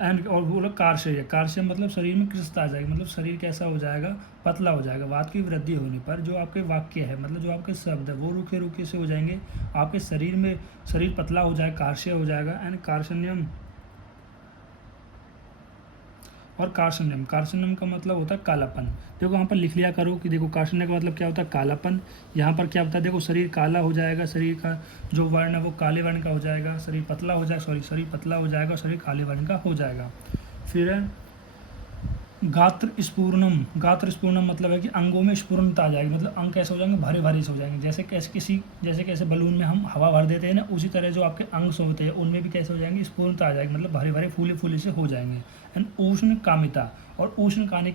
एंड और बोला कार्य मतलब शरीर में कृष्णता आ जाएगी, मतलब शरीर कैसा हो जाएगा, पतला हो जाएगा। वात की वृद्धि होने पर जो आपके वाक्य है, मतलब जो आपके शब्द है वो रूखे रूखे से हो जाएंगे, आपके शरीर पतला हो जाएगा, कार्य हो जाएगा। एंड कार्शन्यम और कार्शन्यम का मतलब होता है कालापन। देखो यहाँ पर लिख लिया करो कि देखो कार्शन्य का मतलब क्या होता है, कालापन। यहाँ पर क्या होता है, देखो शरीर काला हो जाएगा, शरीर का जो वर्ण है वो काले वर्ण का हो जाएगा, शरीर पतला हो जाएगा, शरीर पतला हो जाएगा और शरीर काले वर्ण का हो जाएगा। फिर है गात्र स्फूर्णम मतलब है कि अंगों में स्फूर्णता आ जाएगी, मतलब अंग कैसे हो जाएंगे, भारी भारी से हो जाएंगे। जैसे कैसे बलून में हम हवा भर देते हैं ना, उसी तरह जो आपके अंग से होते हैं उनमें भी कैसे हो जाएंगे, स्फूर्णता आ जाएगी, मतलब भारी भारी फूले फूले से हो जाएंगे। एंड उष्ण कामिता, और उष्ण खाने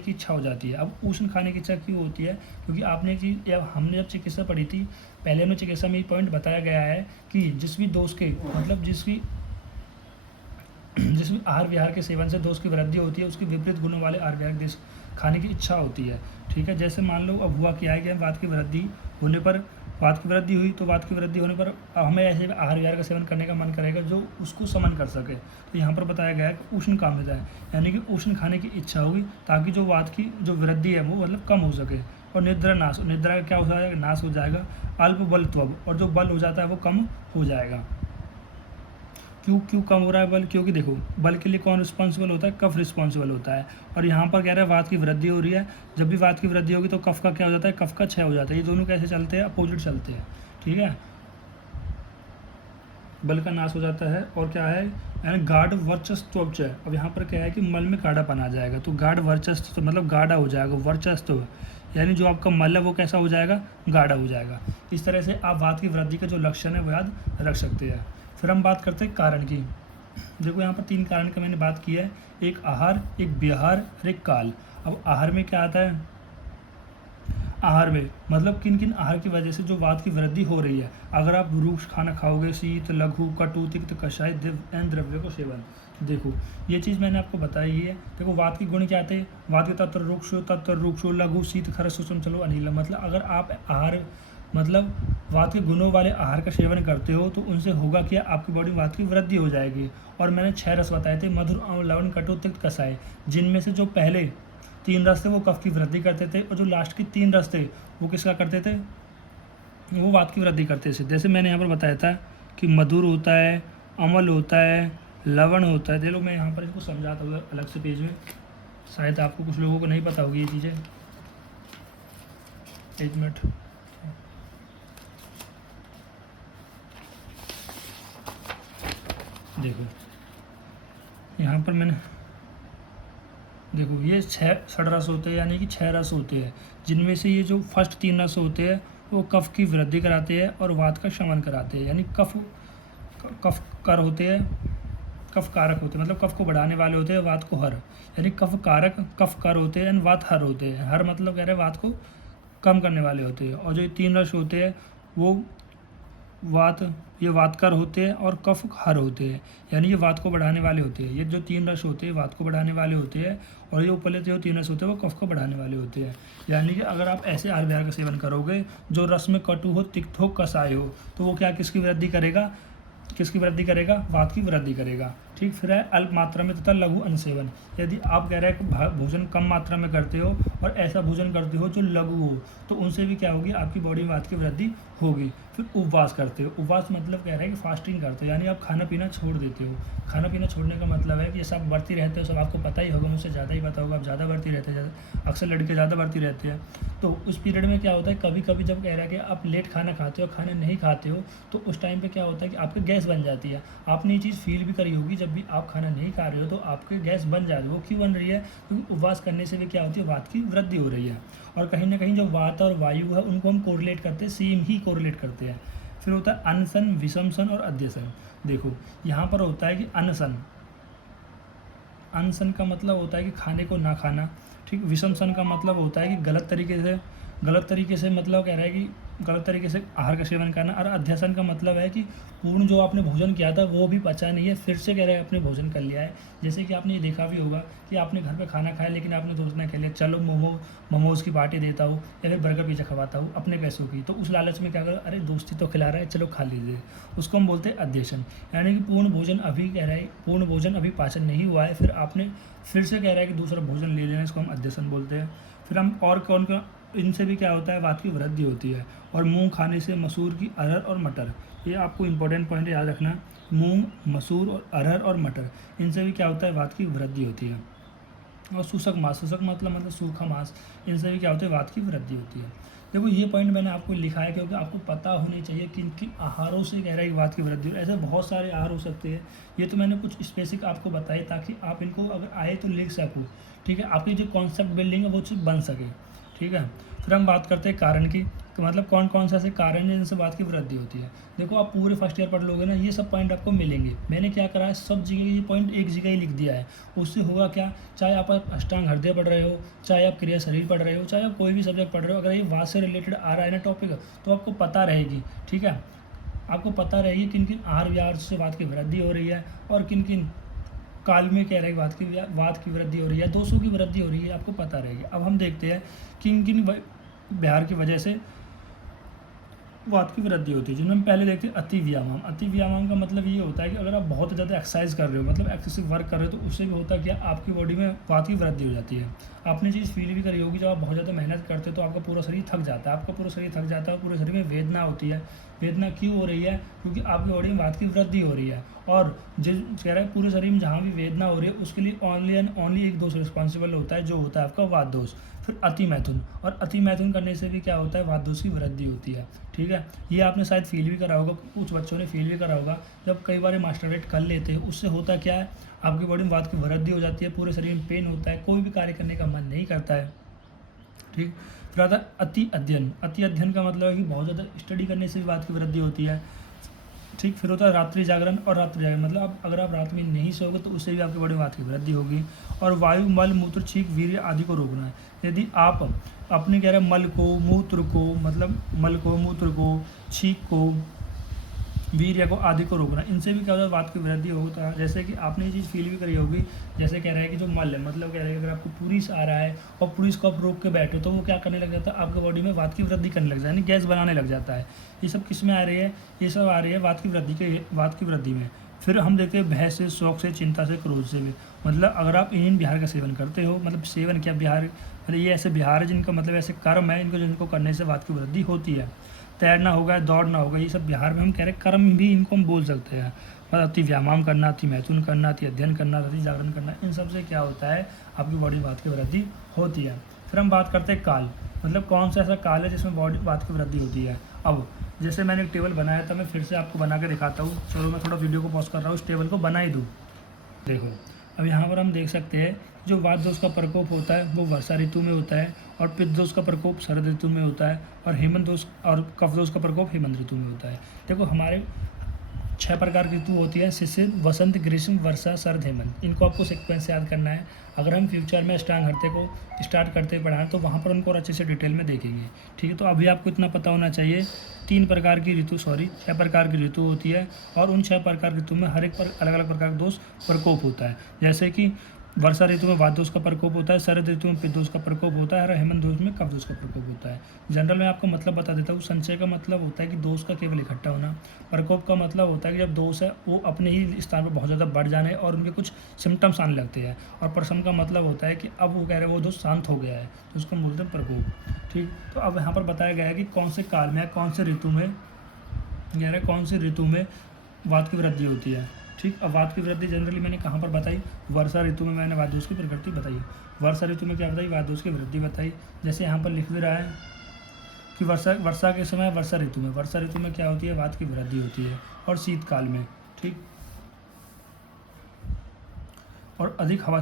की इच्छा हो जाती है। अब उष्ण खाने की इच्छा क्यों होती है, क्योंकि आपने चीज़ हमने जब चिकित्सा पढ़ी थी, पहले में चिकित्सा में ये पॉइंट बताया गया है कि जिस भी दोष के मतलब जिसमें आहार विहार के सेवन से दोष की वृद्धि होती है, उसकी विपरीत गुणों वाले आहार विहार देश खाने की इच्छा होती है। ठीक है, जैसे मान लो अब हुआ क्या है कि वात की वृद्धि हुई, तो वात की वृद्धि होने पर हमें ऐसे आहार विहार का सेवन करने का मन करेगा जो उसको समन कर सके। तो यहाँ पर बताया गया है कि उष्ण कामिता है, यानी कि उष्ण खाने की इच्छा होगी, ताकि जो वात की जो वृद्धि है वो मतलब कम हो सके। और निद्रा का क्या हो जाएगा, नाश हो जाएगा। अल्प बलत्वब, और जो बल हो जाता है वो कम हो जाएगा। क्यों कम हो रहा है बल, क्योंकि देखो बल के लिए कौन रिस्पॉन्सिबल होता है, कफ रिस्पॉन्सिबल होता है। और यहाँ पर कह रहा है वात की वृद्धि हो रही है, जब भी वात की वृद्धि होगी तो कफ का क्या हो जाता है, कफ का क्षय हो जाता है। ये दोनों कैसे चलते हैं, अपोजिट चलते हैं। ठीक है, बल का नाश हो जाता है। और क्या है, यानी गाढ़ वर्चस्व। अब यहाँ पर क्या है कि मल में गाढ़ापन आ जाएगा, तो गाढ़ वर्चस्व मतलब गाढ़ा हो जाएगा, वर्चस्व यानी जो आपका मल है वो कैसा हो जाएगा, गाढ़ा हो जाएगा। इस तरह से आप वात की वृद्धि का जो लक्षण है वो याद रख सकते हैं। फिर हम बात करते हैं कारण की। देखो यहाँ पर 3 कारण का मैंने बात की है, एक आहार, एक व्यवहार और एक काल। अब आहार में क्या आता है, आहार में मतलब किन किन आहार की वजह से जो वात की वृद्धि हो रही है। अगर आप रूक्ष खाना खाओगे, शीत लघु कटु तिक्त कषाय द्रव्य को सेवन, देखो ये चीज़ मैंने आपको बताई है। देखो वात के गुण क्या थे, वात के तत्व रुक्षो लघु शीत खर सुषम चलो अनिल। मतलब अगर आप आहार मतलब वात के गुणों वाले आहार का सेवन करते हो तो उनसे होगा कि आपकी बॉडी वात की वृद्धि हो जाएगी। और मैंने 6 रस बताए थे, मधुर लवण कटु तिक्त कषाय, जिनमें से जो पहले 3 रस थे वो कफ की वृद्धि करते थे, और जो लास्ट की 3 रस थे वो किसका करते थे, वो वात की वृद्धि करते थे। जैसे मैंने यहाँ पर बताया था कि मधुर होता है, अमल होता है, लवण होता है। देखो मैं यहाँ पर इसको समझाता हूँ अलग से पेज में, शायद आपको कुछ लोगों को नहीं पता होगी ये चीज़ें। 1 मिनट, देखो यहाँ पर मैंने देखो ये 6 षड्रस होते हैं, यानी कि 6 रस होते हैं, जिनमें से ये जो फर्स्ट 3 रस होते हैं वो कफ की वृद्धि कराते हैं और वात का शमन कराते हैं। यानी कफ कारक होते हैं, मतलब कफ को बढ़ाने वाले होते हैं, वात को हर, यानी कफ कर होते हैं, वात हर होते हैं। हर मतलब कह रहे हैं वात को कम करने वाले होते हैं। और जो 3 रस होते हैं वो वात, ये वातकर होते हैं और कफ हर होते हैं, यानी ये वात को बढ़ाने वाले होते हैं। ये जो 3 रस होते हैं वात को बढ़ाने वाले होते हैं, और ये उपले जो 3 रस होते हैं वो कफ को बढ़ाने वाले होते हैं। यानी कि अगर आप ऐसे आहार विहार का सेवन करोगे जो रस में कटु हो, तिक्त हो, कसाय हो, तो वो क्या किसकी वृद्धि करेगा, किसकी वृद्धि करेगा, वात की वृद्धि करेगा। ठीक, फिर है अल्प मात्रा में तथा लघु अनुसेवन। यदि आप कह रहे हैं कि भोजन कम मात्रा में करते हो और ऐसा भोजन करते हो जो लघु हो, तो उनसे भी क्या होगी, आपकी बॉडी में वात की वृद्धि होगी। फिर उपवास करते हो, उपवास मतलब कह रहे हैं कि फास्टिंग करते हो, यानी आप खाना पीना छोड़ देते हो। खाना पीना छोड़ने का मतलब है कि जैसे आप बढ़ती रहते हो, सब आपको पता ही होगा, मुझसे ज़्यादा ही पता होगा, आप ज़्यादा बढ़ती रहते हैं, अक्सर लड़के ज़्यादा बढ़ती रहते हैं। तो उस पीरियड में क्या होता है, कभी कभी जब कह रहा है कि आप लेट खाना खाते हो, खाना नहीं खाते हो, तो उस टाइम पे क्या होता है कि आपके गैस बन जाती है। आपने ये चीज़ फील भी करी होगी, जब भी आप खाना नहीं खा रहे हो तो आपके गैस बन जाती है। वो क्यों बन रही है, क्योंकि उपवास करने से भी क्या होती है, वात की वृद्धि हो रही है। और कहीं ना कहीं जो वात और वायु है उनको हम कोरिलेट करते हैं, सेम ही कोरिलेट करते हैं। फिर होता है अनशन, विषमसन और अध्यसन। देखो यहाँ पर होता है कि अनशन, अनशन का मतलब होता है कि खाने को ना खाना। ठीक, विषमसन का मतलब होता है कि गलत तरीके से मतलब कह रहा है कि गलत तरीके से आहार का सेवन करना। और अध्यसन का मतलब है कि पूर्ण जो आपने भोजन किया था वो भी पचा नहीं है, फिर से कह रहा है आपने भोजन कर लिया है। जैसे कि आपने ये देखा भी होगा कि आपने घर पे खाना खाया, लेकिन आपने दोस्तों के लिए चलो मोमोज़ की पार्टी देता हूँ या फिर बर्गर पिज़्ज़ा खवाता हूँ अपने पैसों की, तो उस लालच में क्या करो, अरे दोस्ती तो खिला रहा है, चलो खा लीजिए। उसको हम बोलते हैं अध्यसन। यानी कि पूर्ण भोजन अभी कह रहा है, पूर्ण भोजन अभी पाचन नहीं हुआ है, फिर आपने फिर से कह रहा है कि दूसरा भोजन ले लेना, इसको हम अध्यसन बोलते हैं। फिर हम और कौन का, इनसे भी क्या होता है, वात की वृद्धि होती है। और मूंग खाने से, मसूर की, अरहर और मटर, ये आपको इंपॉर्टेंट पॉइंट याद रखना। मूंग, मसूर और अरहर और मटर, इनसे भी क्या होता है, वात की वृद्धि होती है। और सूसक मांस, सूसक मतलब सूखा मांस, इनसे भी क्या होता है, वात की वृद्धि होती है। देखो ये पॉइंट मैंने आपको लिखा है क्योंकि आपको पता होनी चाहिए किन किन आहारों से कह रहा है वात की वृद्धि हो। ऐसे बहुत सारे आहार हो सकते हैं, ये तो मैंने कुछ स्पेसिफिक आपको बताए ताकि आप इनको अगर आए तो लिख सको। ठीक है, आपकी जो कॉन्सेप्ट बिल्डिंग है वो चीज़ बन सके। ठीक है, फिर हम बात करते हैं कारण की, तो मतलब कौन कौन से ऐसे कारण हैं जिनसे वात की वृद्धि होती है। देखो आप पूरे फर्स्ट ईयर पढ़ लोगे ना, ये सब पॉइंट आपको मिलेंगे। मैंने क्या करा है, सब जगह ये पॉइंट एक जगह ही लिख दिया है। उससे होगा क्या, चाहे आप अष्टांग हृदय पढ़ रहे हो, चाहे आप क्रिया शरीर पढ़ रहे हो, चाहे आप कोई भी सब्जेक्ट पढ़ रहे हो, अगर ये वात से रिलेटेड आ रहा है ना टॉपिक, तो आपको पता रहेगी। ठीक है, आपको पता रहेगी किन किन आहार विहार से वात की वृद्धि हो रही है और किन किन काल में कह रहे हैं वात की वृद्धि हो रही है, दोषों की वृद्धि हो रही है, आपको पता रहेगी। अब हम देखते हैं किन किन बिहार की वजह से वात की वृद्धि होती है, जिनमें हम पहले देखते हैं अति व्यायाम। अति व्यायाम का मतलब ये होता है कि अगर आप बहुत ज़्यादा एक्सरसाइज कर रहे हो, मतलब एक्सेसिव वर्क कर रहे हो, तो उससे भी होता है कि आपकी बॉडी में वात की वृद्धि हो जाती है। आपने चीज़ फील भी करी होगी, जब आप बहुत ज़्यादा मेहनत करते हो तो आपका पूरा शरीर थक जाता है, पूरे शरीर में वेदना होती है। वेदना क्यों हो रही है, क्योंकि आपकी बॉडी में वात की वृद्धि हो रही है। और जिस कह रहा है पूरे शरीर में जहाँ भी वेदना हो रही है उसके लिए ओनली एंड ओनली एक दोष रिस्पॉन्सिबल होता है, जो होता है आपका वात दोष। फिर अति मैथुन, और अति मैथुन करने से भी क्या होता है, वात दोष की वृद्धि होती है। ठीक है, ये आपने शायद फील भी करा होगा, कुछ बच्चों ने फील भी करा होगा, जब कई बार मास्टरबेट कर लेते हैं उससे होता क्या है, आपकी बॉडी में वात की वृद्धि हो जाती है, पूरे शरीर में पेन होता है, कोई भी कार्य करने का मन नहीं करता है। ठीक, फिर आता है अति अध्ययन। अति अध्ययन का मतलब है कि बहुत ज़्यादा स्टडी करने से भी वात की वृद्धि होती है। ठीक, फिर होता है रात्रि जागरण। और रात्रि जागरण मतलब अगर आप रात में नहीं सोओगे तो उससे भी आपकी बॉडी में वात की वृद्धि होगी। और वायु, मल, मूत्र, छींक, वीर्य आदि को रोकना है। यदि आप अपने कह रहे मल को, मूत्र को, मतलब मल को, मूत्र को, छींक को, वीर्य को आदि को रोकना, इनसे भी क्या होता है, वात की वृद्धि होता है। जैसे कि आपने ये चीज़ फील भी करी होगी, जैसे कह रहे हैं कि जो मल है, मतलब कह रहे हैं अगर आपको पुरुष आ रहा है और पुरुष को आप रोक के बैठो तो वो क्या करने लग जाता है, आपके बॉडी में वात की वृद्धि करने लग जाता है, यानी गैस बनाने लग जाता है। ये सब किस में आ रही है, ये सब आ रही है वात की वृद्धि में। फिर हम देखते हैं भय से, शौक से, चिंता से, क्रोध से भी। मतलब अगर आप इन बिहार का सेवन करते हो, मतलब सेवन क्या बिहार, मतलब ये ऐसे बिहार है जिनका मतलब ऐसे कर्म है, जिनको करने से वात की वृद्धि होती है। तैरना होगा, दौड़ना होगा, ये सब बिहार में हम कह रहे हैं कर्म भी इनको हम बोल सकते हैं। अति व्यायाम करना, अति मैथुन करना, अति अध्ययन करना, अति जागरण करना, इन सब से क्या होता है, आपकी बॉडी में वात की वृद्धि होती है। फिर हम बात करते हैं काल, मतलब कौन सा ऐसा काल है जिसमें बॉडी वात की वृद्धि होती है। अब जैसे मैंने एक टेबल बनाया था, मैं फिर से आपको बना के दिखाता हूँ। चलो मैं थोड़ा वीडियो को पॉज कर रहा हूँ, उस टेबल को बना ही दूँ। देखो अब यहाँ पर हम देख सकते हैं जो वात दोष का प्रकोप होता है वो वर्षा ऋतु में होता है, और पित्त दोष का प्रकोप शरद ऋतु में होता है, और हेमंत दोष और कफ दोष का प्रकोप हेमंत ऋतु में होता है। देखो हमारे 6 प्रकार की ऋतु होती है, शिशिर, वसंत, ग्रीष्म, वर्षा, शरद, हेमंत। इनको आपको सीक्वेंस याद करना है। अगर हम फ्यूचर में स्टार्ट करते पढ़ाएं तो वहाँ पर उनको और अच्छे से डिटेल में देखेंगे। ठीक है, तो अभी आपको इतना पता होना चाहिए 6 प्रकार की ऋतु होती है, और उन 6 प्रकार की ऋतु में हर एक पर अलग अलग प्रकार का दोष प्रकोप होता है। जैसे कि वर्षा ऋतु में वात दोष का प्रकोप होता है, शरद ऋतु में पित्त दोष का प्रकोप होता है, और हेमंत दोष में कफ दोष का प्रकोप होता है। जनरल में आपको मतलब बता देता हूँ। संचय का मतलब होता है कि दोष का केवल इकट्ठा होना। प्रकोप का मतलब होता है कि जब दोष है वो अपने ही स्थान पर बहुत ज़्यादा बढ़ जाने और उनके कुछ सिम्टम्स आने लगते हैं। और प्रशम का मतलब होता है कि अब वो कह रहे हैं वो दोष शांत हो गया है, तो उसको हम बोलते हैं प्रकोप। ठीक, तो अब यहाँ पर बताया गया है कि कौन से काल में, कौन से ऋतु में, यानी कौन सी ऋतु में वात की वृद्धि होती है। ठीक, अब वात की वृद्धि जनरली मैंने कहाँ पर बताई? वर्षा ऋतु में मैंने वात दोष की प्रकृति बताई। वर्षा ऋतु में क्या बताई? वात दोष की वृद्धि बताई। जैसे यहाँ पर लिख भी रहा है कि वर्षा के समय वर्षा ऋतु में क्या होती है? वात की वृद्धि होती है। और शीतकाल में, ठीक, और अधिक हवा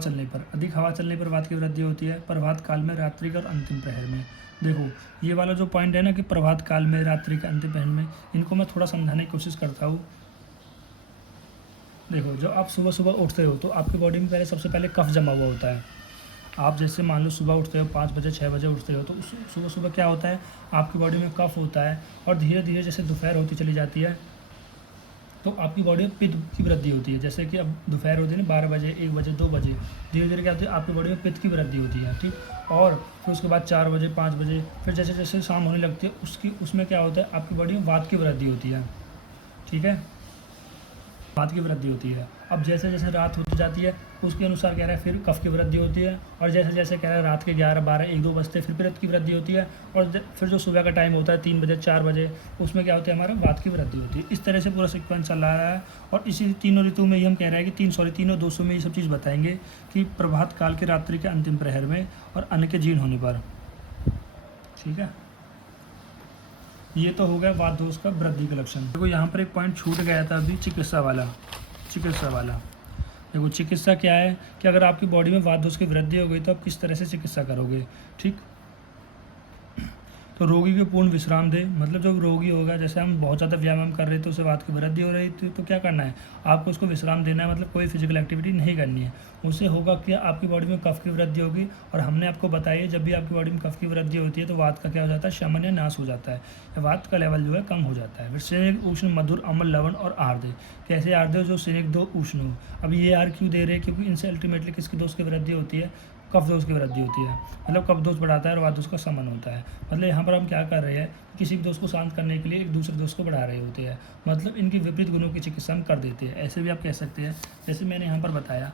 चलने पर वात की वृद्धि होती है। प्रभात काल में, रात्रि के और अंतिम प्रहर में। देखो ये वाला जो पॉइंट है ना कि प्रभात काल में, रात्रि के अंतिम प्रहर में, इनको मैं थोड़ा समझाने की कोशिश करता हूँ। देखो जब आप सुबह सुबह उठते हो तो आपकी बॉडी में सबसे पहले कफ जमा हुआ होता है। आप जैसे मान लो सुबह उठते हो 5 बजे 6 बजे उठते हो, तो सुबह सुबह क्या होता है? आपकी बॉडी में कफ होता है, और धीरे धीरे जैसे दोपहर होती चली जाती है तो आपकी बॉडी में पित्त की वृद्धि होती है। जैसे कि अब दोपहर होती है ना 12 बजे 1 बजे 2 बजे, धीरे धीरे क्या होती है? आपकी बॉडी में पित्त की वृद्धि होती है। ठीक, और फिर उसके बाद 4 बजे 5 बजे, फिर जैसे जैसे शाम होने लगती है उसमें क्या होता है? आपकी बॉडी में वात की वृद्धि होती है। ठीक है, वात की वृद्धि होती है। अब जैसे जैसे रात होती जाती है उसके अनुसार कह रहा है फिर कफ की वृद्धि होती है, और जैसे जैसे कह रहा है रात के 11 12 1 2 बजते फिर पित्त की वृद्धि होती है, और फिर जो सुबह का टाइम होता है 3 बजे 4 बजे, उसमें क्या होता है? हमारा वात की वृद्धि होती है। इस तरह से पूरा सीक्वेंस चल रहा है। और इसी तीनों ऋतु में ही हम कह रहे हैं कि तीनों दोषों में ये सब चीज़ बताएंगे कि प्रभात काल के, रात्रि के अंतिम प्रहर में, और अन्न के जीर्ण होने पर। ठीक है, ये तो हो गया वात दोष का वृद्धि का लक्षण। देखो यहाँ पर एक पॉइंट छूट गया था अभी, चिकित्सा वाला। देखो चिकित्सा क्या है कि अगर आपकी बॉडी में वात दोष की वृद्धि हो गई तो आप किस तरह से चिकित्सा करोगे। ठीक, तो रोगी को पूर्ण विश्राम दे। मतलब जो रोगी होगा, जैसे हम बहुत ज़्यादा व्यायाम कर रहे थे, उसे वात की वृद्धि हो रही थी, तो क्या करना है? आपको उसको विश्राम देना है, मतलब कोई फिजिकल एक्टिविटी नहीं करनी है। उससे होगा कि आपकी बॉडी में कफ की वृद्धि होगी, और हमने आपको बताया जब भी आपकी बॉडी में कफ की वृद्धि होती है तो वात का क्या हो जाता है? शमन या नाश हो जाता है, वात का लेवल जो है कम हो जाता है। फिर स्निग्ध, उष्ण, मधुर, अम्ल, लवण और आर्द्र। कैसे आर्द्र? जो स्निग्ध हो, उष्ण हो। अब ये आर क्यों दे रहे हैं? क्योंकि इनसे अल्टीमेटली किसकी दोष की वृद्धि होती है? कफ दोष की वृद्धि होती है। मतलब कफ दोष बढ़ाता है और वात दोष का शमन होता है। मतलब यहाँ पर हम क्या कर रहे हैं? किसी भी दोष को शांत करने के लिए एक दूसरे दोष को बढ़ा रहे होते हैं। मतलब इनकी विपरीत गुणों की चिकित्सा हम कर देते हैं, ऐसे भी आप कह सकते हैं। जैसे मैंने यहाँ पर बताया,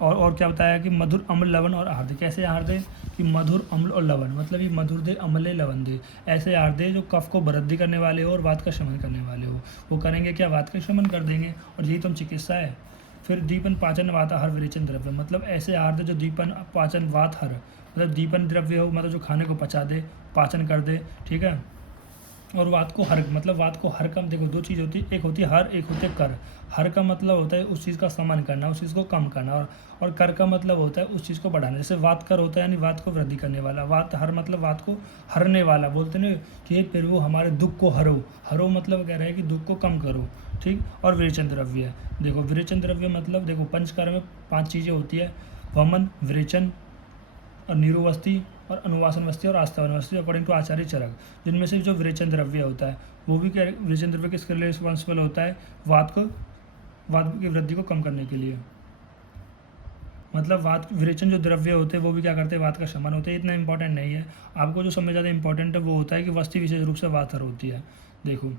और क्या बताया कि मधुर, अम्ल, लवण और आहार दे। कैसे आहार दे? कि मधुर, अम्ल और लवण, मतलब ये मधुर दे, अम्ल दे, लवण दे। ऐसे आहार दे जो कफ को वृद्धि करने वाले हो और वात का शमन करने वाले हो। वो करेंगे क्या? वात का शमन कर देंगे, और यही तो चिकित्सा है। फिर दीपन, पाचन, वाताहार, विरेचन द्रव्य। मतलब ऐसे आहार दे जो दीपन, पाचन, वातहर, मतलब दीपन द्रव्य हो, मतलब जो खाने को पचा दे, पाचन कर दे। ठीक है, और वात को हर, मतलब वात को हर कम। देखो दो चीज़ होती है, एक होती है हर, एक होती है कर। हर का मतलब होता है उस चीज़ का शमन करना, उस चीज़ को कम करना, और कर का मतलब होता है उस चीज़ को बढ़ाना। जैसे वात कर होता है यानी वात को वृद्धि करने वाला, वात हर मतलब वात को हरने वाला। बोलते ना कि हे प्रभु हमारे दुख को हरो मतलब कह रहे हैं कि दुख को कम करो। ठीक, और विरेचन द्रव्य। देखो विरेचन द्रव्य मतलब, देखो पंचकर्म में 5 चीज़ें होती है: वमन, विरेचन, और नीरोवस्ती, और अनुवासन वस्ती, और आस्थावन वस्ती, अकॉर्डिंग टू आचार्य चरक। जिनमें से जो विरेचन द्रव्य होता है वो भी क्या, विरेचन द्रव्य किसके लिए रिस्पॉन्सिबल होता है? वात की वृद्धि को कम करने के लिए। मतलब वात, विरेचन जो द्रव्य होते हैं वो भी क्या करते हैं? वात का शमन होते हैं। इतना इंपॉर्टेंट नहीं है, आपको जो सबसे ज़्यादा इंपॉर्टेंट है वो होता है कि वस्ती विशेष रूप से वातहर होती है। देखो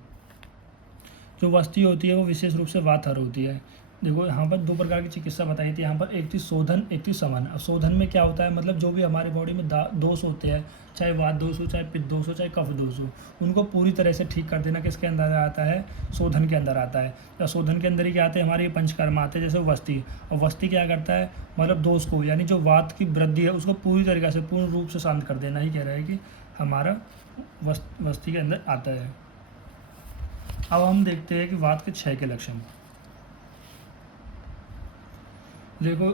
जो वस्ती होती है वो विशेष रूप से वातहर होती है। देखो यहाँ पर 2 प्रकार की चिकित्सा बताई थी। यहाँ पर एक थी शोधन, एक थी शमन। अब शोधन में क्या होता है? मतलब जो भी हमारी बॉडी में दोष होते हैं, चाहे वात दोष हो, चाहे पित्त दोष हो, चाहे कफ दोष हो, उनको पूरी तरह से ठीक कर देना किसके अंदर आता है? शोधन के अंदर आता है। या शोधन के अंदर ही क्या आते हैं? हमारे ये पंचकर्म आते हैं, जैसे वस्ती। और वस्ती क्या करता है? मतलब दोष को, यानी जो वात की वृद्धि है उसको पूरी तरीके से, पूर्ण रूप से शांत कर देना ही कह रहा है कि हमारा वस्ती के अंदर आता है। अब हम देखते हैं कि वात के क्षय के लक्षण। देखो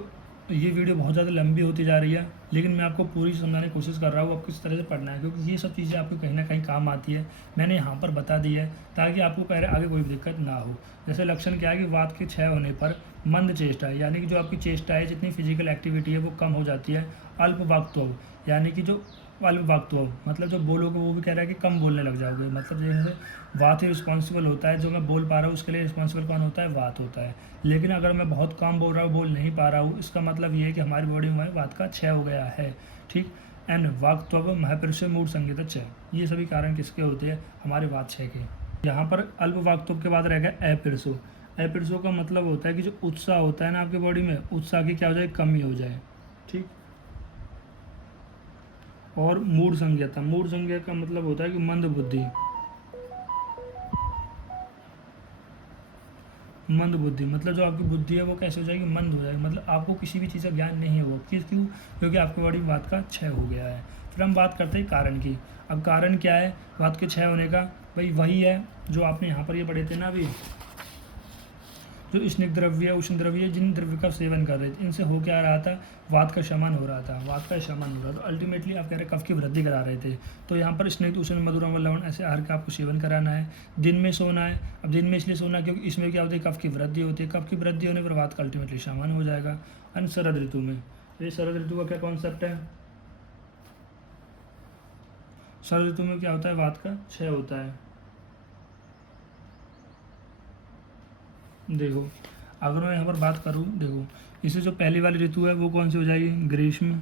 ये वीडियो बहुत ज़्यादा लंबी होती जा रही है, लेकिन मैं आपको पूरी समझाने की कोशिश कर रहा हूँ आप किस तरह से पढ़ना है, क्योंकि ये सब चीज़ें आपको कहीं ना कहीं काम आती है। मैंने यहाँ पर बता दी है ताकि आपको पहले आगे कोई दिक्कत ना हो। जैसे लक्षण क्या है कि वात के क्षय होने पर मंद चेष्टा है, यानी कि जो आपकी चेष्टा है, जितनी फिजिकल एक्टिविटी है वो कम हो जाती है। अल्प वक्तव्य, यानी कि जो अल्प वक्तव्य मतलब जो बोलोगे वो भी कह रहा है कि कम बोलने लग जाओगे। मतलब जैसे वात ही रिस्पॉन्सिबल होता है, जो मैं बोल पा रहा हूँ उसके लिए रिस्पॉन्सिबल कौन होता है, वात होता है। लेकिन अगर मैं बहुत कम बोल रहा हूँ, बोल नहीं पा रहा हूँ, इसका मतलब ये है कि हमारी बॉडी में वात का क्षय हो गया है। ठीक। एंड वाक्त्व महापुरुष मूड संगीत क्षय, ये सभी कारण किसके होते हैं, हमारे वात क्षय के। यहाँ पर अल्प वाक्त्व के बाद रह गया अपिरसो। अपिरसो का मतलब होता है कि जो उत्साह होता है ना आपकी बॉडी में, उत्साह की क्या हो जाए, कमी हो जाए। ठीक। और मूड संज्ञता, मूड संज्ञा का मतलब होता है कि मंद बुद्धि, मंद बुद्धि मतलब जो आपकी बुद्धि है वो कैसे हो जाएगी, मंद हो जाएगी। मतलब आपको किसी भी चीज़ का ज्ञान नहीं होगा। क्यों? क्योंकि आपकी बॉडी में वात का क्षय हो गया है। फिर हम बात करते हैं कारण की। अब कारण क्या है वात के क्षय होने का, भाई वही है जो आपने यहाँ पर ये पढ़े थे ना अभी, जो स्निग्ध द्रव्य उष्ण द्रव्य जिन द्रव्य का सेवन कर रहे थे, इनसे हो क्या रहा था, वात का शमन हो रहा था, वात का शमन हो रहा था। तो अल्टीमेटली आप कह रहे कफ की वृद्धि करा रहे थे। तो यहाँ पर स्निग्ध उष्ण मधुरम व लवण ऐसे आहार का आपको सेवन कराना है। दिन में सोना है। अब दिन में इसलिए सोना क्योंकि इसमें क्या होती है, कफ की वृद्धि होती है। कफ की वृद्धि होने पर वात का अल्टीमेटली शमन हो जाएगा। एंड शरद ऋतु में, ये शरद ऋतु का क्या कॉन्सेप्ट है, शरद ऋतु में क्या होता है, वात का क्षय होता है। देखो अगर मैं यहाँ पर बात करूँ, देखो इससे जो पहली वाली ऋतु है वो कौन सी हो जाएगी, ग्रीष्म।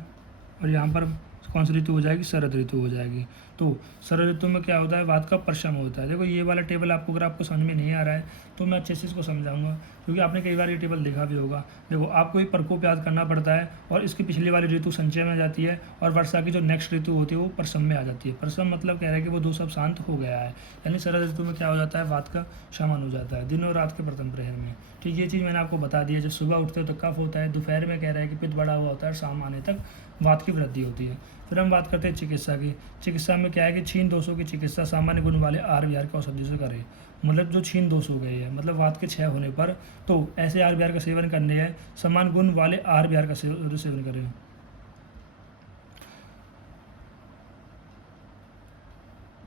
और यहाँ पर कौन सी ऋतु हो जाएगी, शरद ऋतु हो जाएगी। तो शरद ऋतु में क्या होता है, वात का प्रशम होता है। देखो ये वाला टेबल आपको अगर आपको समझ में नहीं आ रहा है तो मैं अच्छे से इसको समझाऊंगा, क्योंकि आपने कई बार ये टेबल देखा भी होगा। देखो आपको एक प्रकोप याद करना पड़ता है, और इसकी पिछली वाली ऋतु संचय में आ जाती है, और वर्षा की जो नेक्स्ट ऋतु होती है वो प्रसम में आ जाती है। प्रसम मतलब कह रहा है कि वो दो सब शांत हो गया है। यानी शरद ऋतु में क्या हो जाता है, वात का शमन हो जाता है दिन और रात के प्रथम प्रहर में। ठीक, ये चीज़ मैंने आपको बता दी है। जब सुबह उठते हो तो कफ होता है, दोपहर में कह रहा है कि पित्त बढ़ा हुआ होता है, शाम आने तक वात की वृद्धि होती है। फिर हम बात करते हैं चिकित्सा की। चिकित्सा में क्या है कि छीन दोषों की चिकित्सा सामान्य गुण वाले आहार विहार के औषधि से करें। मतलब जो छीन दोष हो गए हैं, मतलब वात के क्षय होने पर, तो ऐसे आहार विहार का सेवन करने हैं, समान गुण वाले आहार विहार का सेवन करें।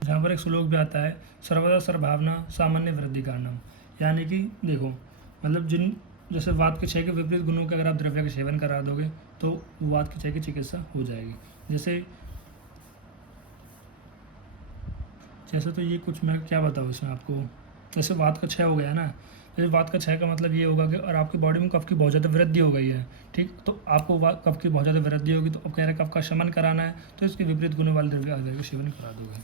जहाँ पर एक श्लोक भी आता है, सर्वदा सर्वभावना सामान्य वृद्धि कारणम। यानी कि देखो मतलब जिन जैसे वात के क्षय के विपरीत गुणों के अगर आप द्रव्य का सेवन करा दोगे तो वात के क्षय की चिकित्सा हो जाएगी। जैसे जैसे तो ये कुछ मैं क्या बताऊँ इसमें आपको, जैसे वात का क्षय हो गया ना, जैसे वात का क्षय का मतलब ये होगा कि और आपकी बॉडी में कफ की बहुत ज़्यादा वृद्धि हो गई है। ठीक, तो आपको कफ की बहुत ज़्यादा वृद्धि होगी, तो अब कह रहे हैं कफ का शमन कराना है, तो इसके विपरीत गुणों वाले द्रव्य का सेवन करा दोगे।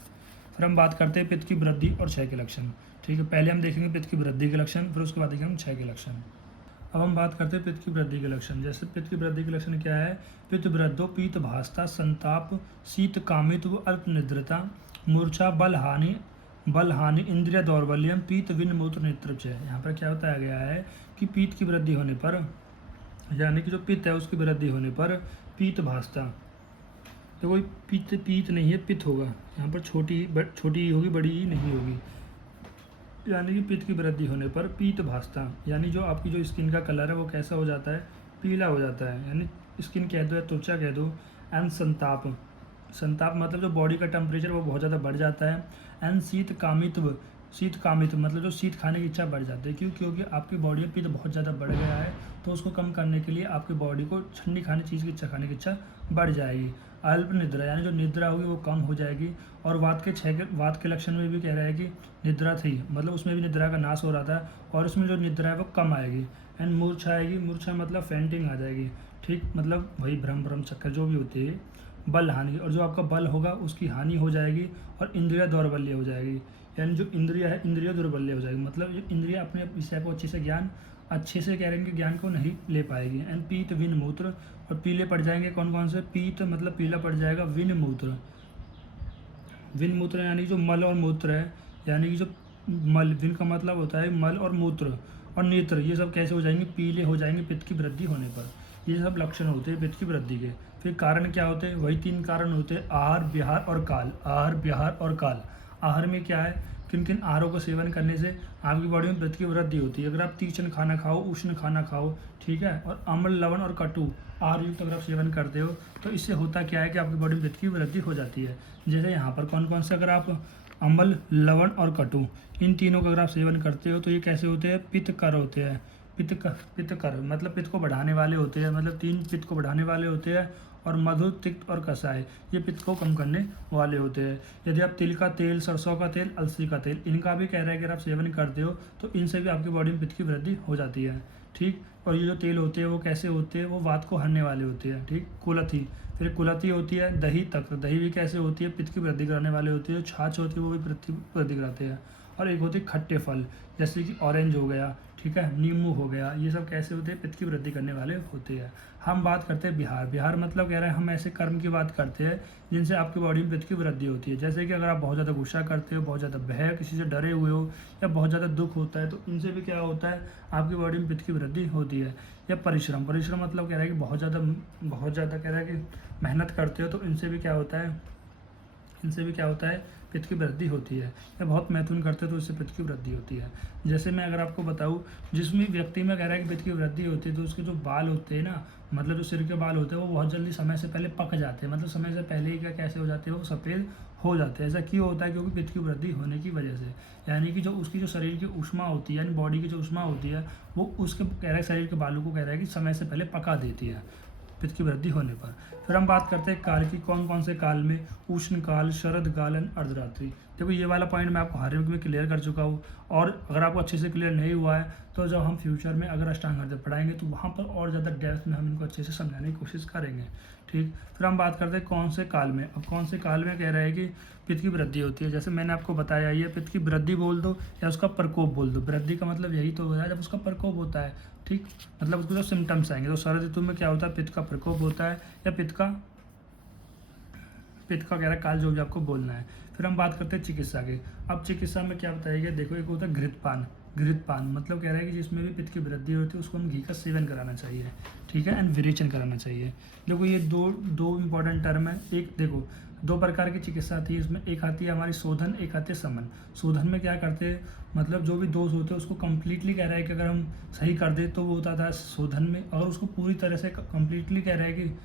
फिर हम बात करते हैं पित्त की वृद्धि और क्षय के लक्षण। ठीक है, पहले हम देखेंगे पित्त की वृद्धि के लक्षण, फिर उसके बाद देखेंगे हम क्षय के लक्षण। अब हम बात करते हैं पित्त की वृद्धि के लक्षण। जैसे पित्त की वृद्धि के लक्षण क्या है, पित्त वृद्धो पीत भासता संताप शीत कामित्व अल्प निद्रता मूर्छा बल हानि इंद्रिय दौर्बल्यम पीत विन मूत्र नेत्र। यहाँ पर क्या बताया गया है कि पीत की वृद्धि होने पर, यानी कि जो पित्त है उसकी वृद्धि होने पर पीत भासता, तो कोई पीत नहीं है, पित्त होगा यहाँ पर, छोटी होगी, बड़ी ही नहीं होगी। यानी कि पित्त की वृद्धि होने पर पीत भासता, यानी जो आपकी जो स्किन का कलर है वो कैसा हो जाता है, पीला हो जाता है। यानी स्किन कह दो या त्वचा कह दो। एंड संताप मतलब जो बॉडी का टेम्परेचर वो बहुत ज़्यादा बढ़ जाता है। एंड शीत कामित्व मतलब जो शीत खाने की इच्छा बढ़ जाती है। क्योंकि आपकी बॉडी में पित्त बहुत ज़्यादा बढ़ गया है, तो उसको कम करने के लिए आपकी बॉडी को ठंडी खाने की इच्छा बढ़ जाएगी। अल्प निद्रा, यानी जो निद्रा होगी वो कम हो जाएगी। और वात के लक्षण में भी कह रहा है कि निद्रा थी, मतलब उसमें भी निद्रा का नाश हो रहा था, और उसमें जो निद्रा है वो कम आएगी। एंड मूर्छा आएगी, मूर्छा मतलब फेंटिंग आ जाएगी। ठीक, मतलब वही भ्रम चक्कर जो भी होती है। बल हानि, और जो आपका बल होगा उसकी हानि हो जाएगी, और इंद्रिय दौर्बल्य हो जाएगी। यानी जो इंद्रिय है इंद्रिय दौर्बल्य हो जाएगी, मतलब जो इंद्रिय अपने विषय को अच्छे से कह रहे हैं ज्ञान को नहीं ले पाएगी। एंड पीत विन मूत्र, और पीले पड़ जाएंगे कौन से, पीत मतलब पीला पड़ जाएगा, विन मूत्र यानी जो मल और मूत्र है, यानी कि जो मल, विन का मतलब होता है मल और मूत्र, और नेत्र, ये सब कैसे हो जाएंगे, पीले हो जाएंगे पित्त की वृद्धि होने पर। ये सब लक्षण होते हैं पित्त की वृद्धि के। फिर कारण क्या होते हैं, वही 3 कारण होते हैं, आहार विहार और काल। आहार में क्या है किन किन आहारों का सेवन करने से आपकी बॉडी में पित्त की वृद्धि होती है। अगर आप तीक्ष्ण खाना खाओ, उष्ण खाना खाओ, ठीक है, और अम्ल, लवण और कटु आहार युक्त अगर आप सेवन करते हो तो इससे होता क्या है कि आपकी बॉडी में पित्त की वृद्धि हो जाती है। जैसे यहाँ पर कौन कौन से, अगर आप अम्ल, लवण और कटु इन तीनों का अगर आप सेवन करते हो तो ये कैसे होते हैं, पित्तकर होते हैं। पित्तकर मतलब पित्त को बढ़ाने वाले होते हैं, मतलब 3 पित्त को बढ़ाने वाले होते हैं। और मधु, तिक्त और कषाय ये पित्त को कम करने वाले होते हैं। यदि आप तिल का तेल, सरसों का तेल, अलसी का तेल इनका भी कह रहा है कि अगर आप सेवन करते हो तो इनसे भी आपकी बॉडी में पित्त की वृद्धि हो जाती है, ठीक। और ये जो तेल होते हैं वो कैसे होते हैं, वो वात को हरने वाले होते हैं, ठीक। कुलथी, फिर कुलथी होती है। दही तक, दही भी कैसे होती है, पित्त की वृद्धि कराने वाले होती है। छाछ होती है वो भी पित्त की वृद्धि कराते हैं। और एक होती है खट्टे फल, जैसे कि ऑरेंज हो गया, ठीक है, नींबू हो गया, ये सब कैसे होते हैं, पित्त की वृद्धि करने वाले होते हैं। हम बात करते हैं बिहार। बिहार मतलब कह रहे हैं हम ऐसे कर्म की बात करते हैं जिनसे आपकी बॉडी में पित्त की वृद्धि होती है। जैसे कि अगर आप बहुत ज़्यादा गुस्सा करते हो, बहुत ज़्यादा भय, किसी से डरे हुए हो, या बहुत ज़्यादा दुख होता है तो इनसे भी क्या होता है, आपकी बॉडी में पित्त की वृद्धि होती है। या परिश्रम, परिश्रम मतलब कह रहा है कि बहुत ज़्यादा कह रहा है कि मेहनत करते हो तो इनसे भी क्या होता है, पित्त की वृद्धि होती है। या बहुत मैथुन करते हो तो इससे पित्त की वृद्धि होती है। जैसे मैं अगर आपको बताऊं, जिसमें व्यक्ति में कह रहा है कि पित्त की वृद्धि होती है तो उसके जो बाल होते हैं ना, मतलब जो सिर के बाल होते हैं वो बहुत जल्दी समय से पहले पक जाते हैं, मतलब समय से पहले ही क्या कैसे हो जाते हैं, वो सफ़ेद हो जाते हैं। ऐसा क्यों होता है, क्योंकि पित्त की वृद्धि होने की वजह से, यानी कि जो उसकी जो शरीर की ऊष्मा होती है, यानी बॉडी की जो ऊष्मा होती है वो उसके कह रहा है शरीर के बालों को कह रहा है कि समय से पहले पका देती है पित्त की वृद्धि होने पर। फिर हम बात करते हैं काल की। कौन कौन से काल में, उष्ण काल, शरद काल एंड अर्धरात्रि। देखो ये वाला पॉइंट मैं आपको हर एक में क्लियर कर चुका हूँ, और अगर आपको अच्छे से क्लियर नहीं हुआ है तो जब हम फ्यूचर में अगर अष्टांग हृदय पढ़ाएंगे तो वहाँ पर और ज़्यादा डेप्थ में हम इनको अच्छे से समझाने की कोशिश करेंगे, ठीक। फिर हम बात करते हैं कौन से काल में। अब कौन से काल में कह रहा है कि पित्त की वृद्धि होती है। जैसे मैंने आपको बताया, ये पित्त की वृद्धि बोल दो या उसका प्रकोप बोल दो। वृद्धि का मतलब यही तो होता है जब उसका प्रकोप होता है, ठीक, मतलब उसके जो सिम्टम्स आएंगे। तो शरद ऋतु में क्या होता है, पित्त का प्रकोप होता है, या पित्त का कह रहा काल, जो भी आपको बोलना है। फिर हम बात करते हैं चिकित्सा की। अब चिकित्सा में क्या बताइएगा, देखो एक होता है घृतपान। घृतपान मतलब कह रहा है कि जिसमें भी पित्त की वृद्धि होती है उसको हम घी का सेवन कराना चाहिए, ठीक है, एंड विरेचन कराना चाहिए। देखो ये दो इंपॉर्टेंट टर्म है। एक देखो 2 प्रकार की चिकित्सा आती है इसमें, एक आती है हमारी शोधन, एक आती है समन। शोधन में क्या करते हैं, मतलब जो भी दोष होते हैं उसको कम्प्लीटली कह रहा है कि अगर हम सही कर दे तो वो होता था शोधन में, और उसको पूरी तरह से कम्प्लीटली कह रहा है कि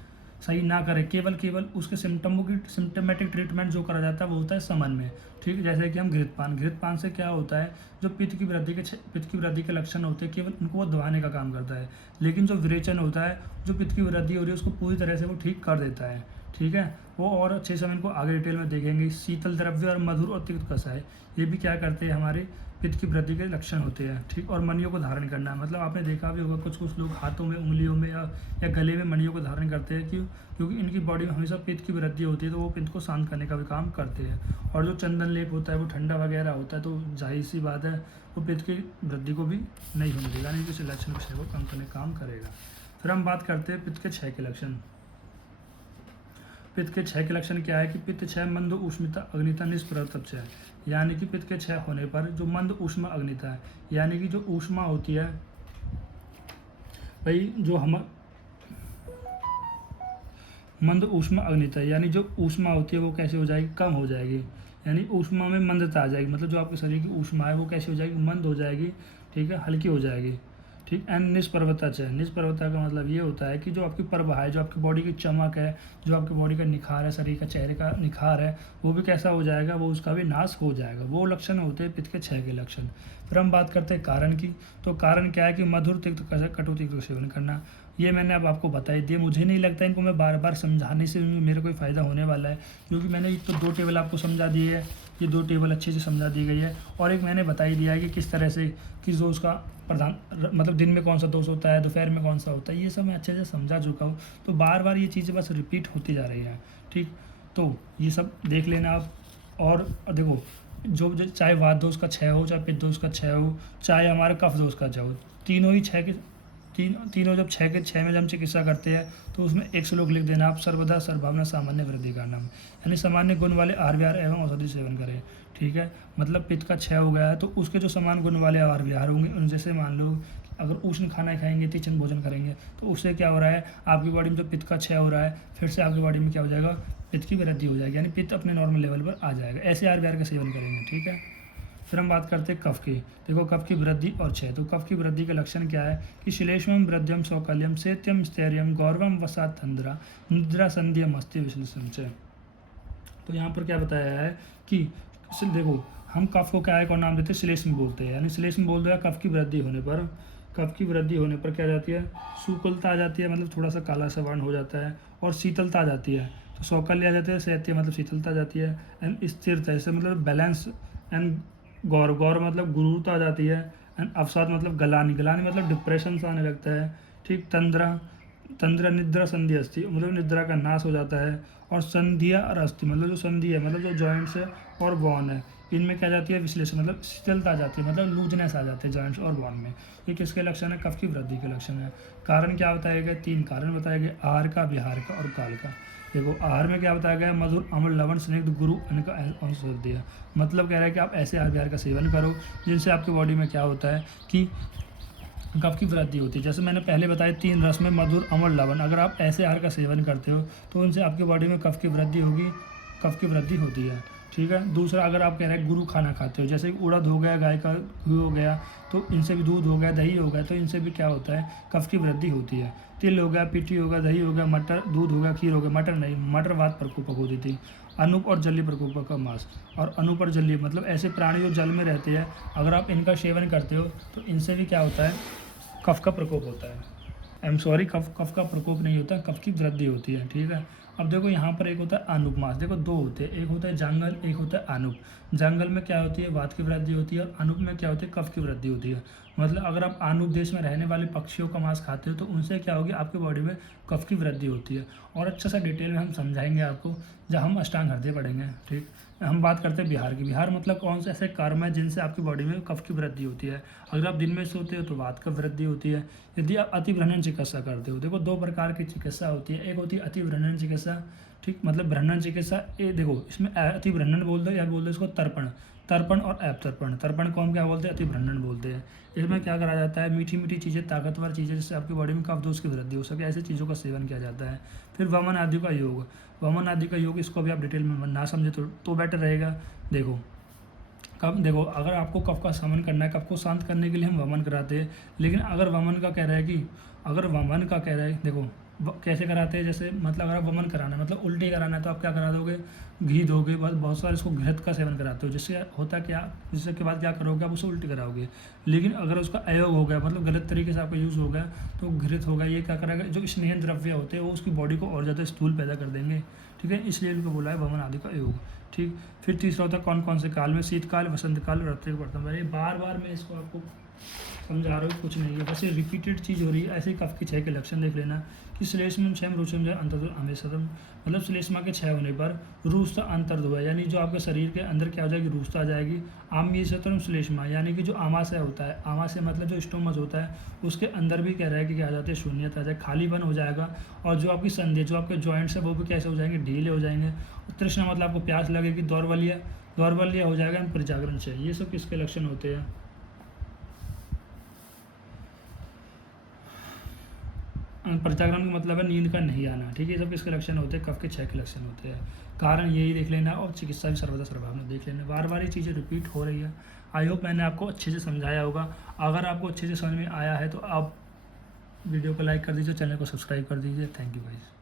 सही ना करे, केवल उसके सिम्टमों की सिम्टमेटिक ट्रीटमेंट जो करा जाता है वो होता है समन में, ठीक। जैसे कि हम घृतपान से क्या होता है, जो पित्त की वृद्धि के लक्षण होते हैं केवल उनको वो दबाने का काम करता है। लेकिन जो विरेचन होता है, जो पित्त की वृद्धि हो रही है उसको पूरी तरह से वो ठीक कर देता है, ठीक है। वो और अच्छे से हम इनको आगे डिटेल में देखेंगे। शीतल द्रव्य और मधुर और तिक्त कषाय ये भी क्या करते हैं, हमारे पित्त की वृद्धि के लक्षण होते हैं, ठीक। और मणियों को धारण करना, मतलब आपने देखा भी होगा कुछ लोग हाथों में, उंगलियों में या गले में मणियों को धारण करते हैं। क्योंकि इनकी बॉडी में हमेशा पित्त की वृद्धि होती है तो वो पित्त को शांत करने का भी काम करते हैं। और जो चंदन लेप होता है वो ठंडा वगैरह होता है, तो जाहिर सी बात है वो पित्त की वृद्धि को भी नहीं होने देगा, यानी कि लक्षण को कम करने का काम करेगा। फिर हम बात करते हैं पित्त के 6 के लक्षण। पित्त के 6 के लक्षण क्या है कि पित्त 6 मंद उष्मिता अग्निता निष्प्रतप है, यानी कि पित्त के 6 होने पर जो मंद उष्मा अग्निता है, यानी कि जो ऊष्मा होती है भाई, जो हम मंद उष्मा अग्निता, यानी जो ऊष्मा होती है वो कैसे हो जाएगी, कम हो जाएगी, यानी ऊष्मा में मंदता आ जाएगी। मतलब जो आपके शरीर की ऊष्मा है वो कैसे हो जाएगी, मंद हो जाएगी, ठीक है, हल्की हो जाएगी, ठीक। एंड निष्प्रवता है। निष्प्रवता का मतलब ये होता है कि जो आपकी प्रभा है, जो आपकी बॉडी की चमक है, जो आपकी बॉडी का निखार है, शरीर का चेहरे का निखार है, वो भी कैसा हो जाएगा, वो उसका भी नाश हो जाएगा। वो लक्षण होते हैं पित्त के 6 के लक्षण। फिर हम बात करते हैं कारण की। तो कारण क्या है कि मधुर तिक्त कटु तिक्त का सेवन करना। ये मैंने अब आपको बता ही दिया, मुझे नहीं लगता इनको मैं बार बार समझाने से मेरे कोई फ़ायदा होने वाला है, क्योंकि मैंने तो 2 टेबल आपको समझा दिए है, ये 2 टेबल अच्छे से समझा दी गई है, और एक मैंने बता ही दिया है कि किस तरह से किस दोष का प्रधान, मतलब दिन में कौन सा दोष होता है, दोपहर में कौन सा होता है, ये सब मैं अच्छे से समझा चुका हूँ। तो बार बार ये चीज़ें बस रिपीट होती जा रही हैं, ठीक। तो ये सब देख लेना आप। और देखो जो चाहे वात दोष का 6 हो, चाहे पित्त दोष का 6 हो, चाहे हमारे कफ दोष का 6 हो, तीनों ही 6 के तीनों जब 6 के 6 में जब हम चिकित्सा करते हैं तो उसमें एक श्लोक लिख देना आप, सर्वदा सर्वभावना सामान्य वृद्धि का नाम, यानी सामान्य गुण वाले आहार विहार एवं औषधि सेवन करें, ठीक है। मतलब पित्त का 6 हो गया है तो उसके जो समान गुण वाले आहार विहार होंगे, उन जैसे मान लो अगर उष्ण खाना खाएंगे, तीक्ष्ण भोजन करेंगे, तो उससे क्या हो रहा है, आपकी बॉडी में जो पित्त का 6 हो रहा है फिर से आपकी बॉडी में क्या हो जाएगा, पित्त की वृद्धि हो जाएगी, यानी पित्त अपने नॉर्मल लेवल पर आ जाएगा। ऐसे आहार विहार का सेवन करेंगे, ठीक है। फिर हम बात करते हैं कफ की। देखो कफ की वृद्धि और क्षय। तो कफ की वृद्धि के लक्षण क्या है कि श्लेष्मम वृद्ध्यम सौकल्यम सेत्यम स्थैर्यम गौरवम वसात तंद्रा निद्रा संध्यम अस्थि विश्लेषण से। तो यहाँ पर क्या बताया है कि देखो हम कफ को क्या है कौन नाम देते हैं, श्लेष्म बोलते हैं। यानी श्लेष्म बोलते हैं कफ की वृद्धि होने पर, कफ की वृद्धि होने पर क्या जाती है, शुक्लता आ जाती है, मतलब थोड़ा सा काला सा वर्ण हो जाता है, और शीतलता आ जाती है। तो सौकल्य आ जाती है, शैत्य मतलब शीतलता आ जाती है, एंड स्थिरता ऐसे मतलब बैलेंस, एंड गौर गौर मतलब गुरुता आ जाती है, एंड अवसाद मतलब गलानी, गलानी मतलब डिप्रेशन सा आने लगता है। ठीक, तंद्रा, तंद्रा निद्रा संधि अस्थि मतलब निद्रा का नाश हो जाता है, और संधिया और अस्थि मतलब जो संधि है मतलब जो जॉइंट्स है और बॉन है, इनमें क्या जाती है विश्लेषण मतलब शीतलता आ जाती है, मतलब लूजनेस आ जाते हैं जॉइंट्स और बॉन में। ये किसके लक्षण है, कफ की वृद्धि के लक्षण है। कारण क्या बताया गया, 3 कारण बताया गया, आहार का, विहार का और काल का। देखो आहार में क्या बताया गया, मधुर अम्ल लवण स्निग्ध गुरु अन्न का औषधि है। मतलब कह रहा है कि आप ऐसे आहार विहार का सेवन करो जिनसे आपकी बॉडी में क्या होता है कि कफ की वृद्धि होती है। जैसे मैंने पहले बताया 3 रस में मधुर अम्ल लवण, अगर आप ऐसे आहार का सेवन करते हो तो उनसे आपकी बॉडी में कफ की वृद्धि होगी, कफ की वृद्धि होती है। ठीक है, दूसरा अगर आप कह रहे हैं गुरु खाना खाते हो, जैसे उड़द हो गया, गाय का घी हो गया, तो इनसे भी दूध हो गया, दही हो गया, तो इनसे भी क्या होता है कफ की वृद्धि होती है। तिल हो गया, पीठी हो गया, दही हो गया, मटर, दूध हो गया, खीर हो गया, मटर नहीं, मटर वात प्रकोपक होती थी। अनूप और जलीय प्रकोपक का मांस, और अनूप और जलीय मतलब ऐसे प्राणी जो जल में रहते हैं, अगर आप इनका सेवन करते हो तो इनसे भी क्या होता है कफ का प्रकोप होता है। आई एम सॉरी, कफ का प्रकोप नहीं होता, कफ की वृद्धि होती है। ठीक है, अब देखो यहाँ पर एक होता है आनुप मास, देखो 2 होते हैं, एक होता है जांगल, एक होता है आनुप। जांगल में क्या होती है, वात की वृद्धि होती है, और आनुप में क्या होती है, कफ की वृद्धि होती है। मतलब अगर आप आनुप देश में रहने वाले पक्षियों का मांस खाते हो तो उनसे क्या होगी, आपकी बॉडी में कफ की वृद्धि होती है। और अच्छा सा डिटेल में हम समझाएंगे आपको जब हम अष्टांग हृदय पढ़ेंगे। ठीक, हम बात करते हैं बिहार की। बिहार मतलब कौन से ऐसे कर्म है जिनसे आपकी बॉडी में कफ की वृद्धि होती है। अगर आप दिन में सोते हो तो वात का वृद्धि होती है। यदि आप अतिव्रणन चिकित्सा करते हो, देखो 2 प्रकार की चिकित्सा होती है, एक होती है अतिव्रणन चिकित्सा। ठीक, मतलब भ्रमण चिकित्सा, ये देखो इसमें अतिव्रणन बोल दो या बोल दो इसको तर्पण, तर्पण और अपतर्पण। तर्पण को हम क्या बोलते हैं, अतिव्रणन बोलते हैं। इसमें क्या करा जाता है, मीठी मीठी चीज़ें, ताकतवर चीज़ें, जिससे आपकी बॉडी में कफ दोष की वृद्धि हो सके, ऐसी चीज़ों का सेवन किया जाता है। फिर वमन आदि का योग, वमन आदि का योग, इसको भी आप डिटेल में ना समझे तो बेटर रहेगा। देखो कब, देखो अगर आपको कफ का शमन करना है, कफ को शांत करने के लिए हम वमन कराते हैं, लेकिन अगर वमन का कह रहा है कि, अगर वमन का कह रहा है, देखो कैसे कराते हैं, जैसे मतलब अगर आप वमन कराना है मतलब उल्टी कराना है तो आप क्या करा दोगे, घी दोगे, बस बहुत सारे इसको घृत का सेवन कराते हो, जिससे होता क्या, जिससे के बाद क्या करोगे आप उसे उल्टी कराओगे। लेकिन अगर उसका अयोग हो गया, मतलब गलत तरीके से आपका यूज़ हो गया, तो घृत होगा, ये क्या करेगा, जो स्नेह द्रव्य होते हैं वो उसकी बॉडी को और ज़्यादा स्थूल पैदा कर देंगे। ठीक है, इसलिए इनको बोला है वमन आदि का योग। ठीक, फिर तीसरा होता है कौन कौन से काल में, शीतकाल, वसंत काल, ऋतु वर्तमान। ये बार बार मैं इसको आपको समझा रहा हूँ, कुछ नहीं है, बस ये रिपीटेड चीज़ हो रही है। ऐसे ही कफ की क्षय के लक्षण देख लेना कि श्लेष्मम क्षय रुचम जो अंतर हमेशतम, मतलब श्लेष्मा के क्षय होने पर रूस्ता अंतर्धो है, यानी जो आपके शरीर के अंदर क्या हो जाएगी, रूस्ता आ जाएगी। आम्यशतरम श्लेष्मा, यानी कि जो आमाशय होता है, आमाशय मतलब जो स्टोमच होता है, उसके अंदर भी कह रहा है कि क्या आ जाते हैं, शून्यता आ जाए, खालीपन हो जाएगा। और जो आपकी संधि, जो आपके जॉइंट्स है वो भी कैसे हो जाएंगे, ढीले हो जाएंगे। तृष्णा मतलब आपको प्यास लगेगी, दौर्बल्य हो जाएगा, प्रजागरण चाहिए। ये सब किसके लक्षण होते हैं, प्रजागरण का मतलब है नींद का नहीं आना। ठीक है, ये सब किसके लक्षण होते हैं, कफ के क्षय के लक्षण होते हैं। कारण यही देख लेना, और चिकित्सा भी सर्वदा सर्वभावना देख लेना। बार बार ये चीज़ें रिपीट हो रही है। आई होप मैंने आपको अच्छे से समझाया होगा। अगर आपको अच्छे से समझ में आया है तो आप वीडियो को लाइक कर दीजिए, चैनल को सब्सक्राइब कर दीजिए। Thank you guys.